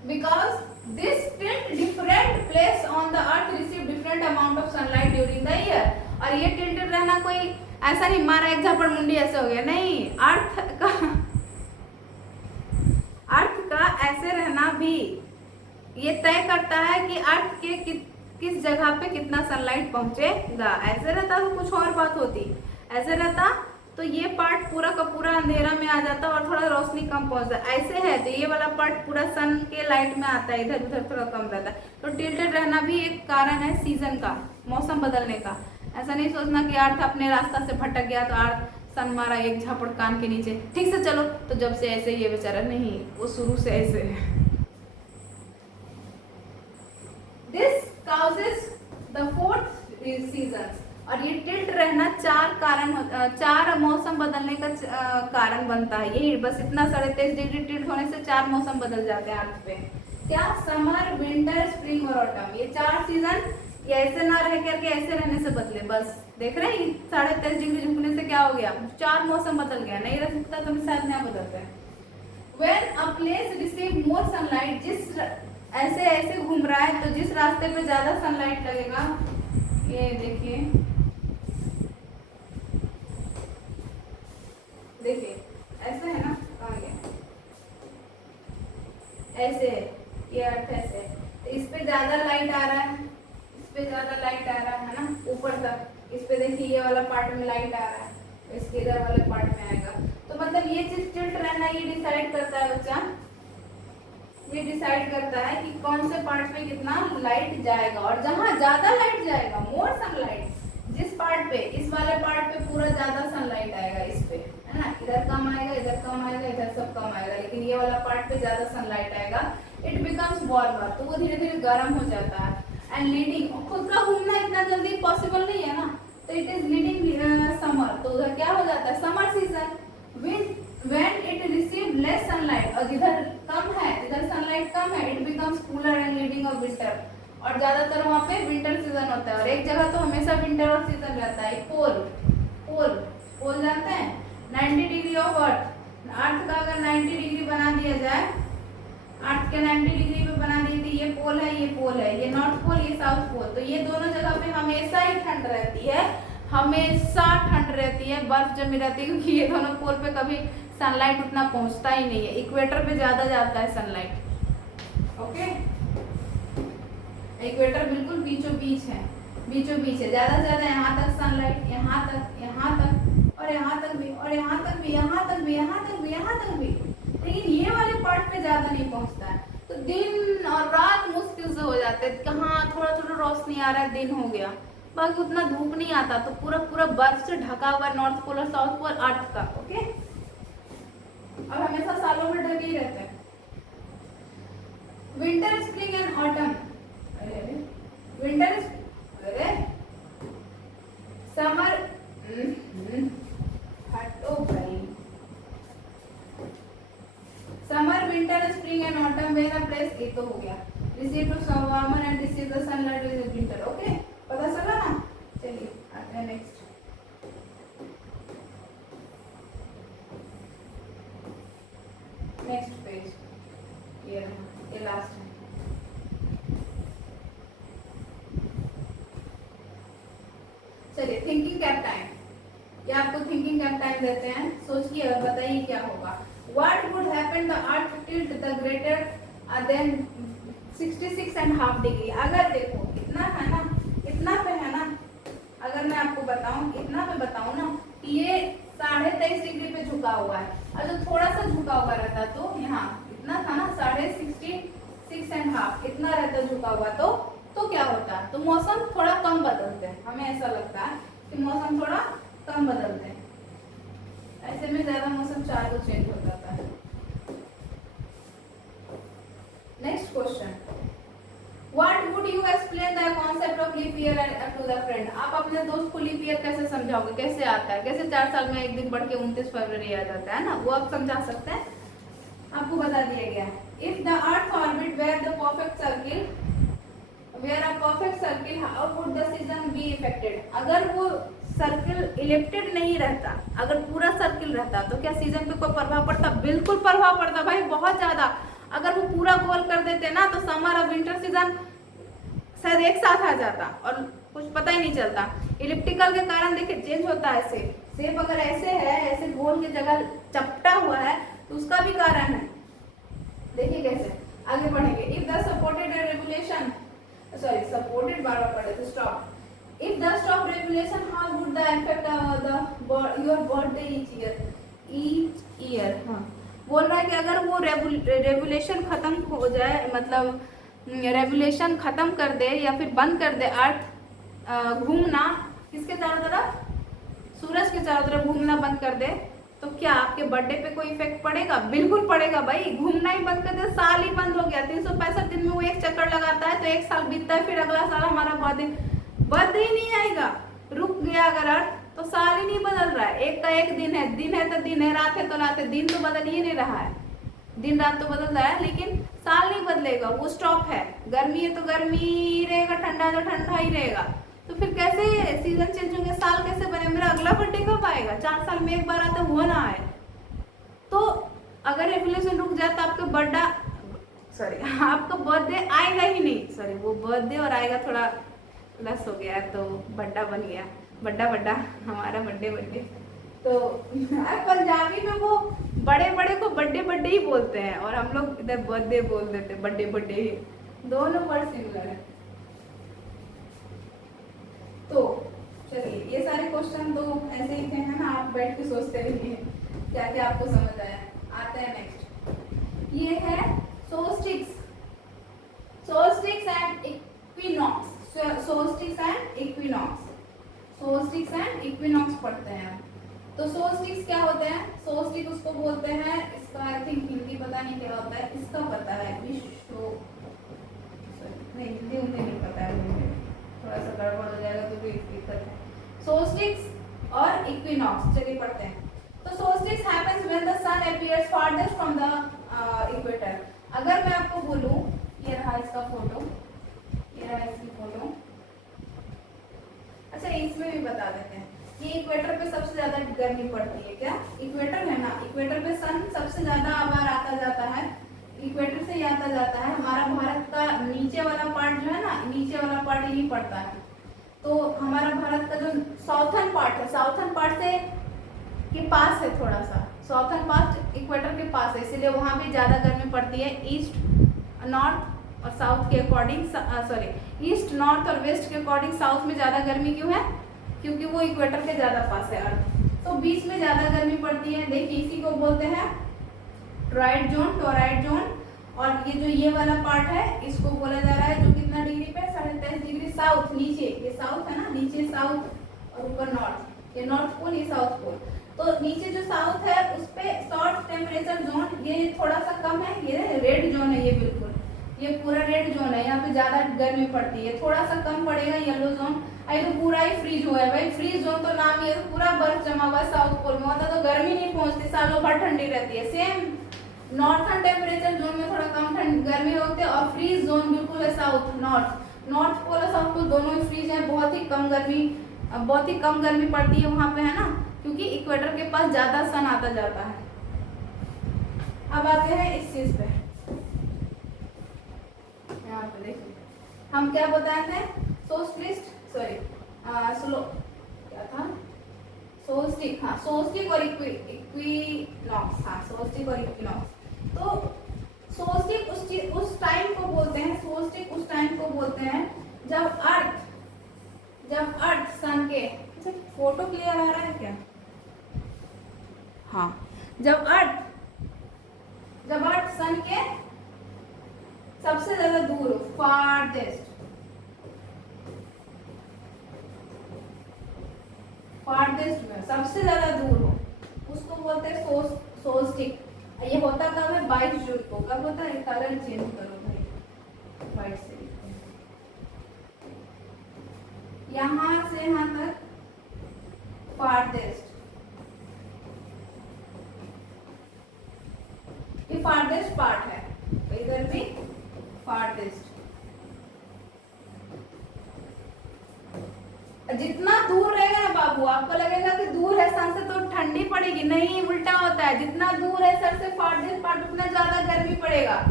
because this tilt different place on the earth receive different amount of sunlight during the year, और ये टिल्टेड रहना कोई ऐसा नहीं मारा एक झापड़ मुंडी ऐसे हो गया, नहीं, अर्थ का ऐसे रहना भी ये तय करता है कि अर्थ के किस जगह पे कितना सनलाइट पहुंचेगा। ऐसे रहता तो कुछ और बात होती, ऐसे रहता तो ये पार्ट पूरा का पूरा अंधेरा में आ जाता और थोड़ा रोशनी कम पहुंचता। ऐसे है तो ये वाला पार्ट पूरा सन के लाइट में आता है, इधर उधर थोड़ा कम रहता है। तो टिल्टेड रहना भी एक कारण है सीजन का, मौसम बदलने का। ऐसा नहीं सोचना कि अर्थ अपने रास्ता से भटक गया तो अर्थ सन मारा एक झापड़ कान के नीचे, ठीक से चलो तो जब से ऐसे ये बेचारा, नहीं, वो शुरू से ऐसे है। This causes the fourth season. और ये टिल्ट रहना चार मौसम बदलने का कारण बनता है। यही बस इतना 23.5 डिग्री टिल्ट होने से 4 मौसम बदल जाते हैं अर्थ पे। क्या? समर, विंटर, स्प्रिंग और ऑटम। ये 4 सीजन ये ऐसे ना रह करके ऐसे रहने से बदले। बस देख रहे हैं 23.5 डिग्री झुकने से क्या हो गया, 4 मौसम बदल गया। नहीं रह सकता तो शायद नया बदलता है। When a place receive more sunlight, जिस ऐसे ऐसे घूम रहा है तो जिस रास्ते पे ज्यादा सनलाइट लगेगा, ये देखिए ऐसे है ना, कहाँ गया, ऐसे है ये अर्थ ऐसे है तो इस पे ज्यादा लाइट आ रहा है, इस पे ज्यादा लाइट आ रहा है ना ऊपर तक। इस पे देखिए ये वाला पार्ट में लाइट आ रहा है, इसके इधर वाले पार्ट में आएगा। तो मतलब ये चीज टिल्ट रहना ये डिसाइड करता है बच्चा, ये डिसाइड करता है कि कौन से पार्ट पे कितना लाइट जाएगा। और जहाँ ज्यादा लाइट जाएगा, मोर सनलाइट, जिस पार्ट पे, इस वाले पार्ट पे पूरा ज्यादा सनलाइट आएगा, इस पे है ना, इधर कम आएगा, इधर कम आएगा, इधर सब कम आएगा, लेकिन ये वाला पार्ट पे ज्यादा सनलाइट आएगा। इट बिकम्स वार्मर, तो वो धीरे धीरे गर्म हो जाता है। एंड लीडिंग, खुद का घूमना इतना जल्दी पॉसिबल नहीं है ना, तो इट इज लीडिंग समर, तो उधर क्या हो जाता है, summer season. when it receive less sunlight, और जिधर कम है, जिधर सनलाइट कम है, it becomes cooler and leading of winter, और ज्यादातर वहाँ पे विंटर सीजन होता है। और एक जगह तो हमेशा विंटर और सीजन रहता है। पोल जानते हैं, 90 डिग्री ऑफ अर्थ का अगर 90 डिग्री बना दिया जाए, अर्थ के 90 डिग्री पे बना दिए थे, ये पोल है, ये पोल है, ये नॉर्थ पोल, ये साउथ पोल, तो ये दोनों जगह पे हमेशा ही ठंड रहती है, हमेशा ठंड रहती है, बर्फ जमी रहती है, क्योंकि ये दोनों पोल पे कभी सनलाइट उतना पहुंचता ही नहीं है। इक्वेटर पे ज्यादा जाता है सनलाइट। ओके, इक्वेटर बिल्कुल बीचों बीच है, ज्यादा से ज्यादा यहाँ तक सनलाइट, यहाँ तक और यहाँ तक भी, और यहाँ तक भी, यहाँ तक भी, यहाँ तक भी, यहाँ तक भी, लेकिन ये वाले पार्ट पे ज्यादा नहीं पहुंचता है। तो दिन और रात मुश्किल से हो जाते हैं, कहाँ थोड़ा थोड़ा रोशनी आ रहा है, दिन हो गया, बाकी उतना धूप नहीं आता। तो पूरा पूरा बर्फ से ढका हुआ नॉर्थ पोल और साउथ पोल अर्थ का। ओके, और हमेशा सालों में ढके ही रहते हैं। Winter, spring and autumn, winter, summer, हटो भाई, summer, winter, spring and autumn, where a place, ये तो हो गया, receive to warmer and receive the sunlight with winter. Okay, पता चला ना। चलिए आते हैं नेक्स्ट। नेक्स्ट पेज, ये लास्ट है। चलिए, थिंकिंग कैप टाइम, ये आपको थिंकिंग कैप टाइम देते हैं, सोचिए और बताइए क्या होगा। What would happen the earth tilt the greater than 66.5 degree. अगर देखो इतना है ना, इतना पे है ना, अगर मैं आपको बताऊं, इतना पे बताऊं ना कि ये 23.5 डिग्री पे झुका हुआ है, अगर थोड़ा सा झुका हुआ रहता तो यहाँ इतना था ना, 66.5 इतना रहता झुका हुआ, तो क्या होता, तो मौसम थोड़ा कम बदलते हैं। हमें ऐसा लगता है कि मौसम थोड़ा कम बदलते हैं, ऐसे में ज्यादा मौसम 4 को चेंज हो जाता है। Next question, What would you explain the concept of leap year to the friend? आप अपने दोस्त को लीप ईयर कैसे समझाओगे, कैसे आता है, कैसे 4 साल में एक दिन बढ़ के 29 फरवरी आ जाता है ना, वो आप समझा सकते हैं, आपको बता दिया गया है। If the earth orbit were the perfect circle, where a perfect circle, how would the season be affected? अगर वो सर्किल इलिप्टेड नहीं रहता, अगर पूरा सर्किल रहता तो क्या सीजन पे कोई प्रभाव पड़ता? बिल्कुल प्रभाव पड़ता भाई, बहुत ज्यादा। अगर वो पूरा गोल कर देते ना तो समर और विंटर सीजन शायद एक साथ आ जाता और कुछ पता ही नहीं चलता। इलिप्टिकल के कारण देखिए चेंज होता है शेप अगर ऐसे है, ऐसे गोल की जगह चपटा हुआ है तो उसका भी कारण है। देखिए कैसे, आगे बढ़ेंगे। If the supported regulation, sorry supported बार बार पढ़े तो stop. If the stop regulation how would the effect the your birthday each year. हाँ, बोल रहा है कि अगर वो रेगुलेशन खत्म हो जाए, मतलब रेगुलेशन खत्म कर दे या फिर बंद कर दे अर्थ घूमना, किसके चारों तरफ, सूरज के चारों तरफ घूमना बंद कर दे, तो क्या आपके बर्थडे पे कोई इफेक्ट पड़ेगा? बिल्कुल पड़ेगा भाई। घूमना ही बंद कर दे, साल ही बंद हो गया। 365 दिन में वो एक चक्कर लगाता है तो एक साल बीतता है, फिर अगला साल हमारा बर्थडे ही नहीं आएगा। रुक गया अगर अर्थ तो साल ही नहीं बदल रहा है। एक का एक दिन है, दिन है तो दिन है, रात है तो रात है, दिन तो बदल ही नहीं रहा है, दिन रात तो बदल रहा है लेकिन साल नहीं बदलेगा, वो स्टॉप है। गर्मी है तो गर्मी ही रहेगा, ठंडा है तो ठंडा ही रहेगा। तो फिर कैसे सीजन चेंज होंगे, साल कैसे बने? मेरा अगला बर्थडे कब आएगा? 4 साल में एक बार आता हुआ ना है। तो अगर रेगुलेशन रुक जाए तो आपका बर्थडे आएगा ही नहीं। सॉरी, वो बर्थडे और आएगा थोड़ा प्लस हो गया तो बड्डा बन गया, बड्डा हमारा बर्थडे। तो पंजाबी में वो बड़े बड़े को बर्थडे ही बोलते हैं और हम लोग इधर बर्थडे बोल देते हैं, बर्थडे ही, दोनों वर्ड सिमिलर है। तो चलिए, ये सारे क्वेश्चन तो ऐसे ही थे, है ना, आप बैठ के सोचते रहिए क्या क्या आपको समझ आया। आते हैं नेक्स्ट, ये है सोल्स्टिक्स एंड इक्विनॉक्स। सोल्स्टिक्स एंड इक्विनॉक्स पढ़ते हैं। तो सोल्स्टिक्स क्या होते हैं? सोल्स्टिक उसको बोलते हैं, इसका आई थिंक हिंदी पता नहीं क्या होता है, इसका पता है नहीं, हिंदी मुझे नहीं पता है, मुझे थोड़ा सा गड़बड़ हो जाएगा तो भी दिक्कत है। सोल्स्टिक्स और इक्विनॉक्स, चलिए पढ़ते हैं। तो solstices happens when the sun appears farthest from the equator. अगर मैं आपको बोलूं, ये रहा इसका फोटो, ये रहा इसकी फोटो, अच्छा इसमें भी बता देते हैं। ये इक्वेटर पे सबसे ज्यादा गर्मी पड़ती है, क्या इक्वेटर है ना, इक्वेटर पे सन सबसे ज्यादा बार आता जाता है, इक्वेटर से ही आता जाता है। हमारा भारत का नीचे वाला पार्ट जो है ना, नीचे वाला पार्ट यही पड़ता है। तो हमारा भारत का जो साउथर्न पार्ट है, साउथर्न पार्ट से के पास है, थोड़ा सा साउथर्न पार्ट इक्वेटर के पास है, इसीलिए वहाँ भी ज्यादा गर्मी पड़ती है। ईस्ट, नॉर्थ और साउथ के अकॉर्डिंग, सॉरी ईस्ट, नॉर्थ और वेस्ट के अकॉर्डिंग साउथ में ज्यादा गर्मी क्यों है? क्योंकि वो इक्वेटर के ज्यादा पास है अर्थ, तो बीच में ज्यादा गर्मी पड़ती है। देखिए इसी को बोलते हैं टॉरॉइड जोन। और ये वाला पार्ट है, इसको बोला जा रहा है जो कितना डिग्री पे, 23.5 डिग्री साउथ, नीचे ये साउथ है ना, नीचे साउथ और ऊपर नॉर्थ, ये नॉर्थ पोल, ये साउथ पोल। तो नीचे जो साउथ है उस पे शॉर्ट टेम्परेचर जोन, ये थोड़ा सा कम है, ये रेड जोन है, ये बिल्कुल ये पूरा रेड जोन है, यहाँ पे ज्यादा गर्मी पड़ती है। थोड़ा सा कम पड़ेगा येलो जोन, अरे तो पूरा ही फ्रीज हुआ है भाई, फ्रीज जोन तो नाम ही है, तो पूरा बर्फ जमा हुआ है। साउथ पोल में होता तो गर्मी नहीं पहुंचती, सालों भर ठंडी रहती है। सेम नॉर्थर्न टेम्परेचर जोन में थोड़ा कम गर्मी होती है, और फ्रीज जोन बिल्कुल है साउथ, नॉर्थ पोल और साउथ पोल दोनों ही फ्रीज है, बहुत ही कम गर्मी पड़ती है वहां पे, है ना, क्योंकि इक्वेटर के पास ज्यादा सन आता जाता है। अब आते हैं इस चीज पे, यहाँ पे देखिए हम क्या बताए थे, क्या था, सोल्स्टिक, हाँ सोल्स्टिक और इक्विनॉक्स, हाँ सोल्स्टिक और इक्विनॉक्स। तो सोल्स्टिक उस टाइम को बोलते हैं, सोल्स्टिक उस टाइम को बोलते हैं जब अर्थ सन के, अच्छा फोटो क्लियर आ रहा है क्या? हाँ, जब अर्थ सन के सबसे ज्यादा दूर हो, फारदेस्ट में सबसे ज्यादा दूर हो, उसको बोलते हैं सोल्स्टिक। ये होता कब है? 22 जून को। कब होता है? कलर चेंज करो भाई, वाइट से यहाँ से यहाँ तक फारदेस्ट, ये फारदेस्ट पार्ट है, इधर भी फारदेस्ट। जितना दूर रहेगा ना बाबू, आपको लगेगा कि दूर है सन से तो ठंडी पड़ेगी, नहीं, उल्टा होता है। जितना दूर है सर से फारदेस्ट पार्ट उतना ज्यादा गर्मी पड़ेगा।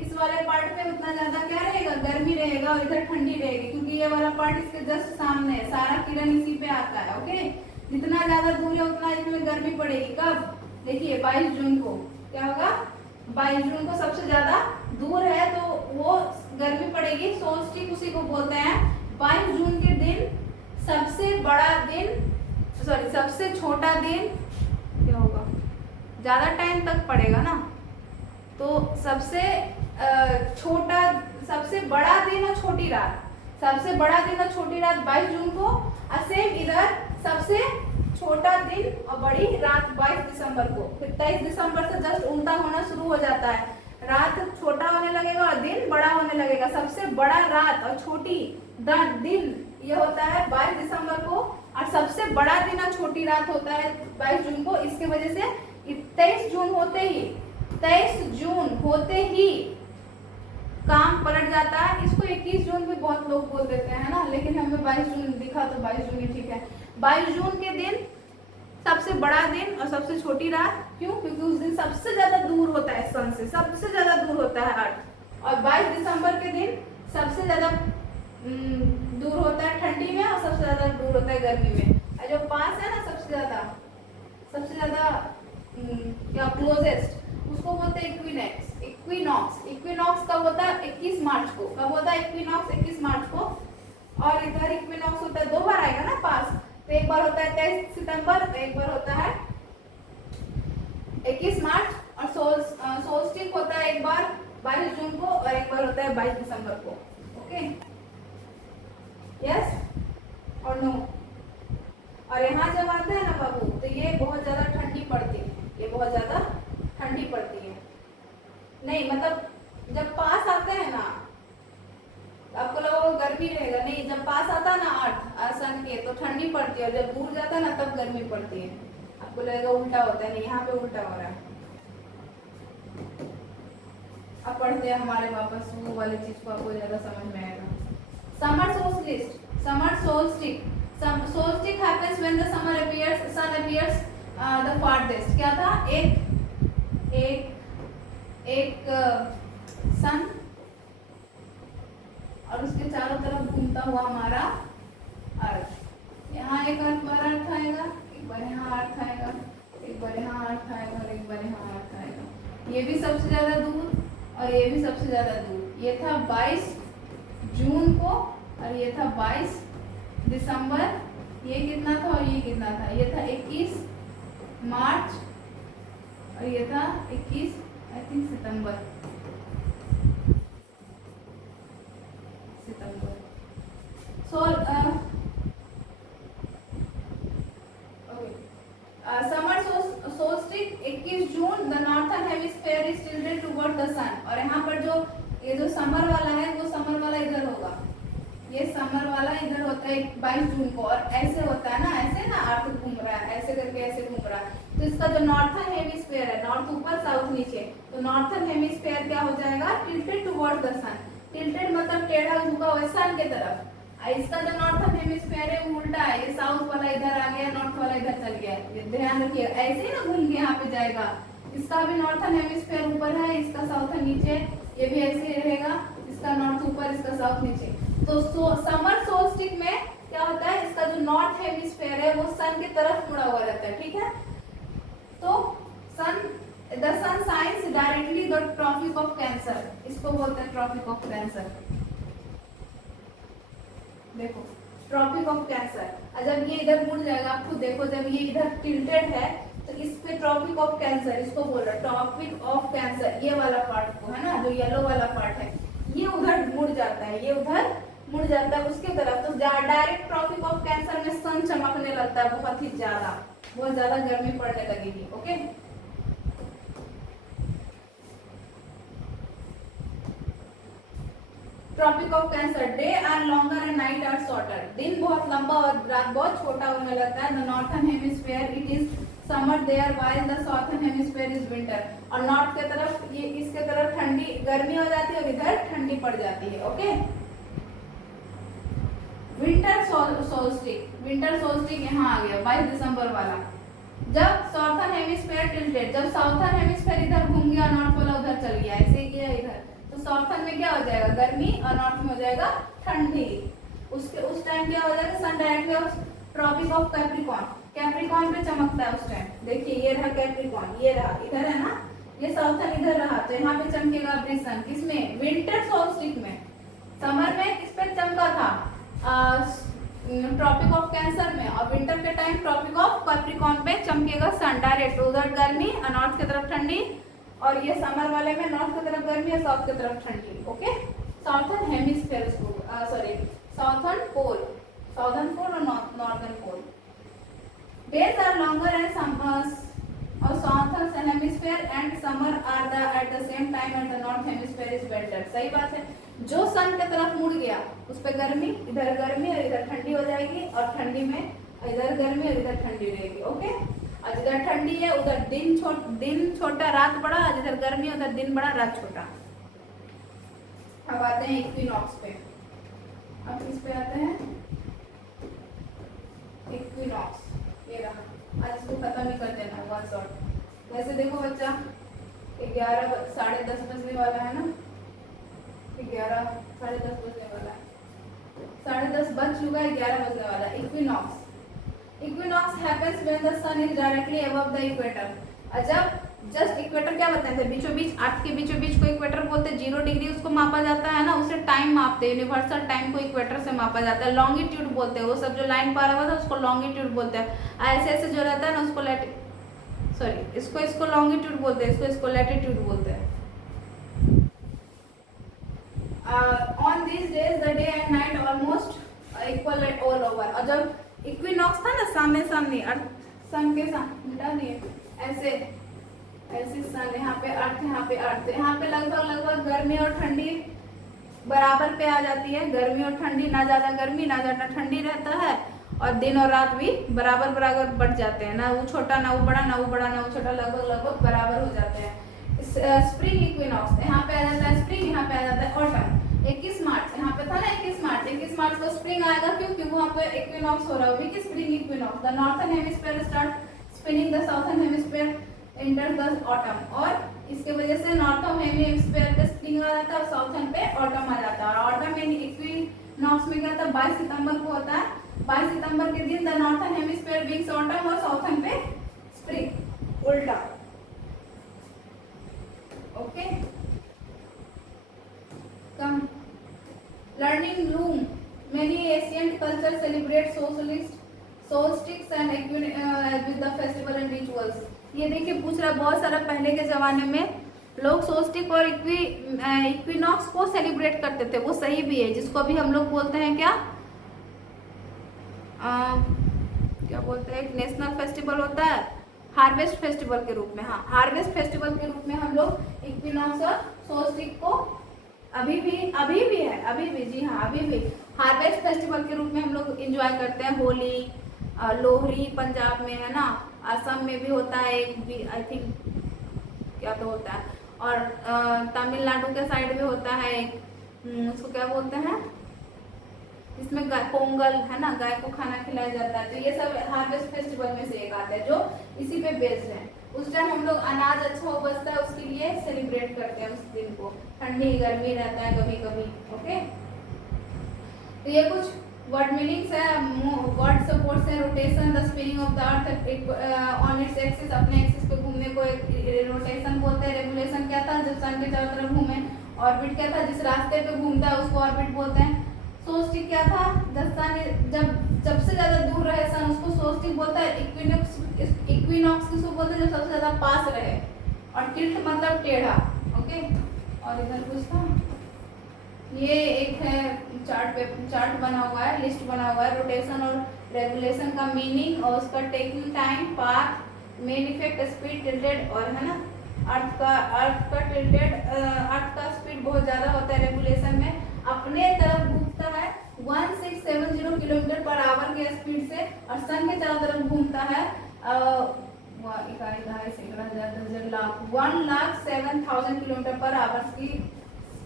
इस वाले पार्ट पे उतना ज्यादा क्या रहेगा? गर्मी रहेगा, और इधर ठंडी रहेगी, क्योंकि ये वाला पार्ट इसके जस्ट सामने है, सारा किरण इसी पे आता है। ओके, जितना ज्यादा दूर है उतना इसमें गर्मी पड़ेगी। कब? देखिए 22 जून को क्या होगा? 22 जून को सबसे ज्यादा दूर है तो वो गर्मी पड़ेगी। सोल्स्टिक उसी को बोलते हैं। 22 जून के दिन सबसे बड़ा दिन, सॉरी सबसे छोटा दिन क्या होगा, ज्यादा टाइम तक पड़ेगा ना, तो सबसे छोटा, सबसे बड़ा दिन और छोटी रात, सबसे बड़ा दिन और छोटी रात 22 जून को, और सेम इधर सबसे छोटा दिन और बड़ी रात 22 दिसंबर को। फिर 23 दिसंबर से जस्ट उल्टा होना शुरू हो जाता है, रात छोटा होने लगेगा और दिन बड़ा होने लगेगा। सबसे बड़ा रात और छोटी दिन ये होता है 22 दिसंबर को, और सबसे बड़ा दिन और छोटी रात होता है 22 जून को। इसके वजह से 23 जून होते ही काम पलट जाता है। इसको 21 जून भी बहुत लोग बोल देते हैं ना, लेकिन हमें 22 जून दिखा तो 22 जून ही ठीक है। 22 जून के दिन सबसे बड़ा दिन और सबसे छोटी रात। क्यों? क्योंकि उस दिन सबसे ज्यादा दूर होता है सन से, सबसे ज्यादा दूर होता है अर्थ। और 22 दिसंबर के दिन सबसे ज्यादा दूर होता है ठंडी में और सबसे ज्यादा दूर होता है गर्मी में। और जो पास है ना सबसे ज्यादा क्या क्लोजेस्ट, उसको बोलते हैं इक्विनेक्स, इक्विनॉक्स। इक्विनॉक्स कब होता है? 21 मार्च को। कब होता है इक्विनॉक्स? 21 मार्च को। और इधर इक्विनॉक्स होता है, 2 बार आएगा ना पास, तो एक बार होता है 23 सितंबर, एक बार होता है 21 मार्च, और सोल्स्टिक होता है एक बार 22 जून को और एक बार होता है 22 दिसंबर को। ओके, यस और नो। और यहाँ जब आते हैं ना बाबू, तो ये बहुत ज्यादा ठंडी पड़ती है, ये बहुत ज्यादा ठंडी पड़ती है। नहीं मतलब जब पास आते हैं ना, आपको लगा वो गर्मी रहेगा, नहीं, जब पास आता है ना अर्थ सन के तो ठंडी पड़ती है, और जब दूर जाता है ना तब गर्मी पड़ती है। आपको लगेगा उल्टा होता है, नहीं, यहाँ पे उल्टा हो रहा है। अब पढ़ते हैं हमारे वापस वो वाली चीज को, आपको ज्यादा समझ में आएगा। Summer solstice solstice happens when the sun appears the farthest। क्या था? एक सन और उसके चारों तरफ घूमता हुआ हमारा अर्थ। यहाँ एक बार अर्थ आएगा, एक बार यहाँ अर्थ आएगा, एक बार यहाँ अर्थ आएगा और एक बार यहाँ अर्थ आएगा। ये भी सबसे ज्यादा दूर और ये भी सबसे ज्यादा दूर। ये था 22 जून को और ये था 22 दिसंबर। ये कितना था और ये कितना था? ये था 21 मार्च और ये था 21 आई थिंक सितंबर। समर सोल्स्टिस 21 जून, the northern hemisphere is tilted toward the sun. और यहाँ पर जो ये जो समर वाला है वो समर वाला इधर होगा, ये समर वाला इधर होता है 22 जून को, और ऐसे होता है ना, ऐसे ना अर्थ घूम रहा है, ऐसे करके ऐसे घूम रहा है। तो इसका जो नॉर्थर्न हेमिस्फीयर है, नॉर्थ ऊपर साउथ नीचे, तो नॉर्थर्न हेमिस्फीयर क्या हो जाएगा? Tilted toward the sun. Tilted मतलब टेढ़ा झुका हुआ सन के तरफ। इसका जो नॉर्थर्न हेमिस्फीयर है वो उल्टा है, ये साउथ वाला इधर आ गया, नॉर्थ वाला इधर चल गया। ये ध्यान रखिए, ऐसे ही ना घूम के यहाँ पे जाएगा। इसका भी नॉर्थर्न हेमिस्फीयर ऊपर है, इसका साउथर्न नीचे, ये भी ऐसे ही रहेगा, इसका नॉर्थ ऊपर, इसका साउथ नीचे। तो समर सोल्स्टिस में क्या होता है? इसका जो नॉर्थ हेमिस्फीयर है वो सन की तरफ मुड़ा हुआ रहता है, ठीक है। तो the sun shines directly the tropic of cancer, इसको बोलते हैं ट्रॉपिक ऑफ कैंसर। देखो ट्रॉपिक ऑफ कैंसर, जब ये इधर मुड़ जाएगा, आप खुद देखो, जब ये इधर टिल्टेड है तो इस पे ट्रॉपिक ऑफ कैंसर, इसको बोल रहा है ट्रॉपिक ऑफ कैंसर। ये वाला पार्ट को है ना, जो येलो वाला पार्ट है, ये उधर मुड़ जाता है, ये उधर मुड़ जाता है उसके तरफ। तो डायरेक्ट ट्रॉपिक ऑफ कैंसर में सन चमकने लगता है, बहुत ही ज्यादा, बहुत ज्यादा गर्मी पड़ने लगेगी। Okay, tropic of cancer, day are longer and night are shorter. दिन बहुत लंबा और रात बहुत छोटा होने लगता है। The northern hemisphere it is summer there while the southern hemisphere is winter. और नॉर्थ के तरफ, ये इसके तरफ ठंडी गर्मी हो जाती है और इधर ठंडी पड़ जाती है। ओके, विंटर सोल्स्टिस यहाँ आ गया 22 दिसंबर वाला। जब साउथर्न हेमिस्फीयर टिल्टेड, जब साउथर्न हेमिस्फीयर इधर घूम गया, नॉर्थ वाला उधर चल गया, ऐसे किया इधर, तो साउथर्न में क्या हो जाएगा? गर्मी, और नॉर्थ में हो जाएगा ठंडी। उस टाइम क्या हो जाएगा? Sun directly tropic of Capricorn, Capricorn पे चमकता है उस टाइम। देखिए ये रहा कैप्रिकॉर्न, ये रहा, इधर है ना, ये साउथर्न इधर रहा तो यहाँ पे चमकेगा ब्रिसन, किसमें, विंटर सोल्स्टिस में। समर में किस पे चमका था, ट्रॉपिक ऑफ कैंसर में, और विंटर के टाइम ट्रॉपिक ऑफ कैप्रिकॉर्न पे चमकेगा सन डायरेक्ट, उधर गर्मी और नॉर्थ की तरफ ठंडी, और ये समर वाले में नॉर्थ की तरफ गर्मी और साउथ की तरफ ठंडी। Okay, southern hemisphere, sorry southern pole और northern pole. Days are longer and summers और southern hemisphere and summer are the at the same time and the north hemisphere is winter. सही बात है, जो सन की तरफ मुड़ गया उस पे गर्मी, इधर गर्मी और इधर ठंडी हो जाएगी, और ठंडी में इधर गर्मी और इधर ठंडी रहेगी। ओके, और जिधर ठंडी है उधर दिन छोटा रात बड़ा, जिधर गर्मी है उधर दिन बड़ा रात छोटा। अब आते हैं इक्विनॉक्स पे। अब किस पे आते हैं, इक्विनॉक्स। ये रहा, आज इसको खत्म ही कर देना वन शॉट। वैसे देखो बच्चा 11 साढ़े 10 बजने वाला है ना, 11 साढ़े 10 बजने वाला है, 10:30 बज चुका है, 11 बजने वाला है। Equinox happens when the sun is directly above the equator. जब जस्ट इक्वेटर क्या बताते हैं, बीचों बीच, अर्थ के बीचों बीच को इक्वेटर बोलते हैं। 0 डिग्री उसको मापा जाता है ना, उसे टाइम मापते हैं, यूनिवर्सल टाइम को इक्वेटर से मापा जाता है। लॉन्गिट्यूड बोलते हैं, वो सब जो लाइन पार हुआ था उसको लॉन्गिट्यूड बोलते हैं। ऐसे ऐसे जो रहता है ना उसको इसको लॉन्गिट्यूड बोलते हैं, इसको लैटिट्यूड बोलते हैं। On this days the day and night almost equal all over. और जब इक्विनॉक्स था ना, सामने सन के साथ मिटा दिए, ऐसे सन, यहाँ पे अर्थ, यहाँ पे लगभग गर्मी और ठंडी बराबर पे आ जाती है। गर्मी और ठंडी, ना ज्यादा गर्मी ना ज्यादा ठंडी रहता है, और दिन और रात भी बराबर बढ़ जाते हैं, ना वो छोटा ना वो बड़ा, ना वो बड़ा ना वो छोटा, लगभग बराबर हो जाते हैं। स्प्रिंग इक्विनॉक्स, यहाँ पे आ जाता है स्प्रिंग, यहाँ पे आ जाता है ऑटम। 21 मार्च, यहाँ पे था ना 21 मार्च को स्प्रिंग आएगा, क्योंकि वहाँ पे इक्विनॉक्स हो रहा है, which spring equinox. The northern hemisphere start spinning, the southern hemisphere enter the autumn. और इसके वजह से नॉर्थर्न हेमिस्फीयर पे स्प्रिंग आ जाता है और साउथर्न पे ऑटम आ जाता है। और ऑटम इन इक्विनॉक्स में क्या था, 22 सितंबर को होता है। 22 सितंबर के दिन the northern hemisphere wings autumn और साउथर्न पे स्प्रिंग, उल्टा। Okay, come learning loom, many Asian culture celebrate solstice and with the festival and rituals. ये देखिए पूछ रहा, बहुत सारा पहले के जमाने में लोग सोल्स्टिस और इक्विनॉक्स को सेलिब्रेट करते थे, वो सही भी है, जिसको अभी हम लोग बोलते हैं क्या बोलते हैं, एक नेशनल फेस्टिवल होता है हार्वेस्ट फेस्टिवल के रूप में। हाँ, हार्वेस्ट फेस्टिवल के रूप में हम लोग इक्विनॉक्स और सोल्स्टिस को अभी भी है, जी हाँ, अभी भी हार्वेस्ट फेस्टिवल के रूप में हम लोग एंजॉय करते हैं। होली, लोहरी पंजाब में है ना, असम में भी होता है एक भी, आई थिंक क्या तो होता है, और तमिलनाडु के साइड में होता है एक, उसको क्या बोलते हैं, इसमें पोंगल है ना, गाय को खाना खिलाया जाता है। तो ये सब हार्वेस्ट फेस्टिवल में से एक आता है जो इसी पे बेस्ड है। उस टाइम हम लोग अनाज अच्छा बचता है उसके लिए सेलिब्रेट करते हैं उस दिन को, ठंडी गर्मी रहता है कभी कभी। ओके, तो ये कुछ वर्ड मीनिंग्स है। वर्ड सपोर्ट्स है rotation, the spinning of the earth on its axis, अपने एक्सिस पे घूमने को रोटेशन बोलते हैं। रेगुलेशन क्या था, जब सन के चारों तरफ घूमे। ऑर्बिट क्या था, जिस रास्ते पे घूमता है उसको ऑर्बिट बोलते हैं। सोल्स्टिस क्या था, जब से ज्यादा दूर रहे सन उसको सोल्स्टिस बोलता है। इक्विनॉक्स किसको बोलते हैं, जब सबसे ज्यादा पास रहे। और टिल्ट मतलब टेढ़ा। ओके, और इधर कुछ था, ये एक है चार्ट बना हुआ है, लिस्ट बना हुआ है, रोटेशन और रेगुलेशन का मीनिंग और उसका taking time, path, main effect, speed, tilted, और है ना अर्थ का टिल्टेड, अर्थ का स्पीड बहुत ज्यादा होता है रेगुलेशन में, अपने तरफ घूमता है 1670 किलोमीटर पर आवर के स्पीड से, और सन के चारों तरफ घूमता है 1,07,000 किलोमीटर पर आवर की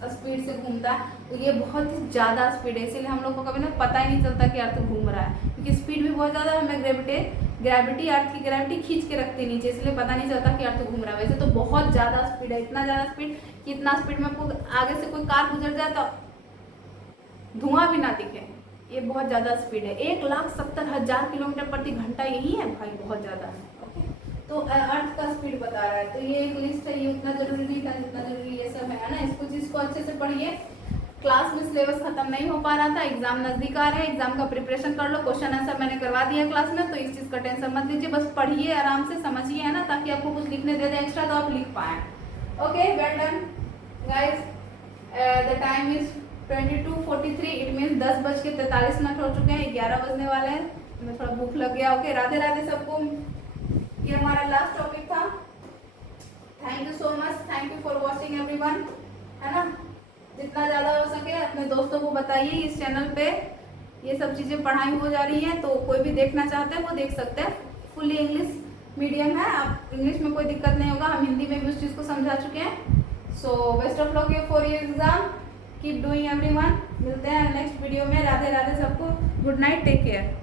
स्पीड से घूमता है। तो ये बहुत ही ज़्यादा स्पीड है, इसीलिए हम लोग को कभी ना पता ही नहीं चलता कि अर्थ घूम रहा है, क्योंकि स्पीड भी बहुत ज़्यादा, हमें ग्रेविटी अर्थ की ग्रेविटी खींच के रखती है नीचे, इसलिए पता नहीं चलता कि अर्थ घूम रहा है। वैसे तो बहुत ज़्यादा स्पीड है, इतना ज़्यादा स्पीड कि इतना स्पीड में आपको आगे से कोई कार गुजर जाए तो धुआं भी ना दिखे, ये बहुत ज़्यादा स्पीड है। 1,70,000 किलोमीटर प्रति घंटा, यही है भाई, बहुत ज़्यादा है। ओके, तो अर्थ का स्पीड बता रहा है। तो ये एक लिस्ट है, ये उतना जरूरी नहीं था जितना जरूरी ये सब है ना। इसको चीज़ को अच्छे से पढ़िए। क्लास में सिलेबस खत्म नहीं हो पा रहा था, एग्जाम नजदीक आ रहे हैं, एग्जाम का प्रिपरेशन कर लो। क्वेश्चन आंसर मैंने करवा दिया क्लास में, तो इस चीज़ का टेंशन मत लीजिए, बस पढ़िए आराम से, समझिए है ना, ताकि आपको कुछ लिखने दे दे एक्स्ट्रा तो आप लिख पाए। Okay, well done guys. The time is 22:43, it means 10:43 हो चुके हैं, 11 बजने वाले हैं। मैं थोड़ा भूख लग गया। ओके, राधे राधे सबको। ये हमारा लास्ट टॉपिक था। Thank you so much, thank you for watching everyone, है ना। जितना ज़्यादा हो सके अपने दोस्तों को बताइए, इस चैनल पे ये सब चीज़ें पढ़ाई हो जा रही हैं, तो कोई भी देखना चाहते हैं वो देख सकते हैं। फुल्ली इंग्लिश मीडियम है, आप इंग्लिश में कोई दिक्कत नहीं होगा, हम हिंदी में भी उस चीज़ को समझा चुके हैं। So best of luck for your exam, keep doing everyone. मिलते हैं नेक्स्ट वीडियो में। राधे राधे सबको, गुड नाइट, टेक केयर।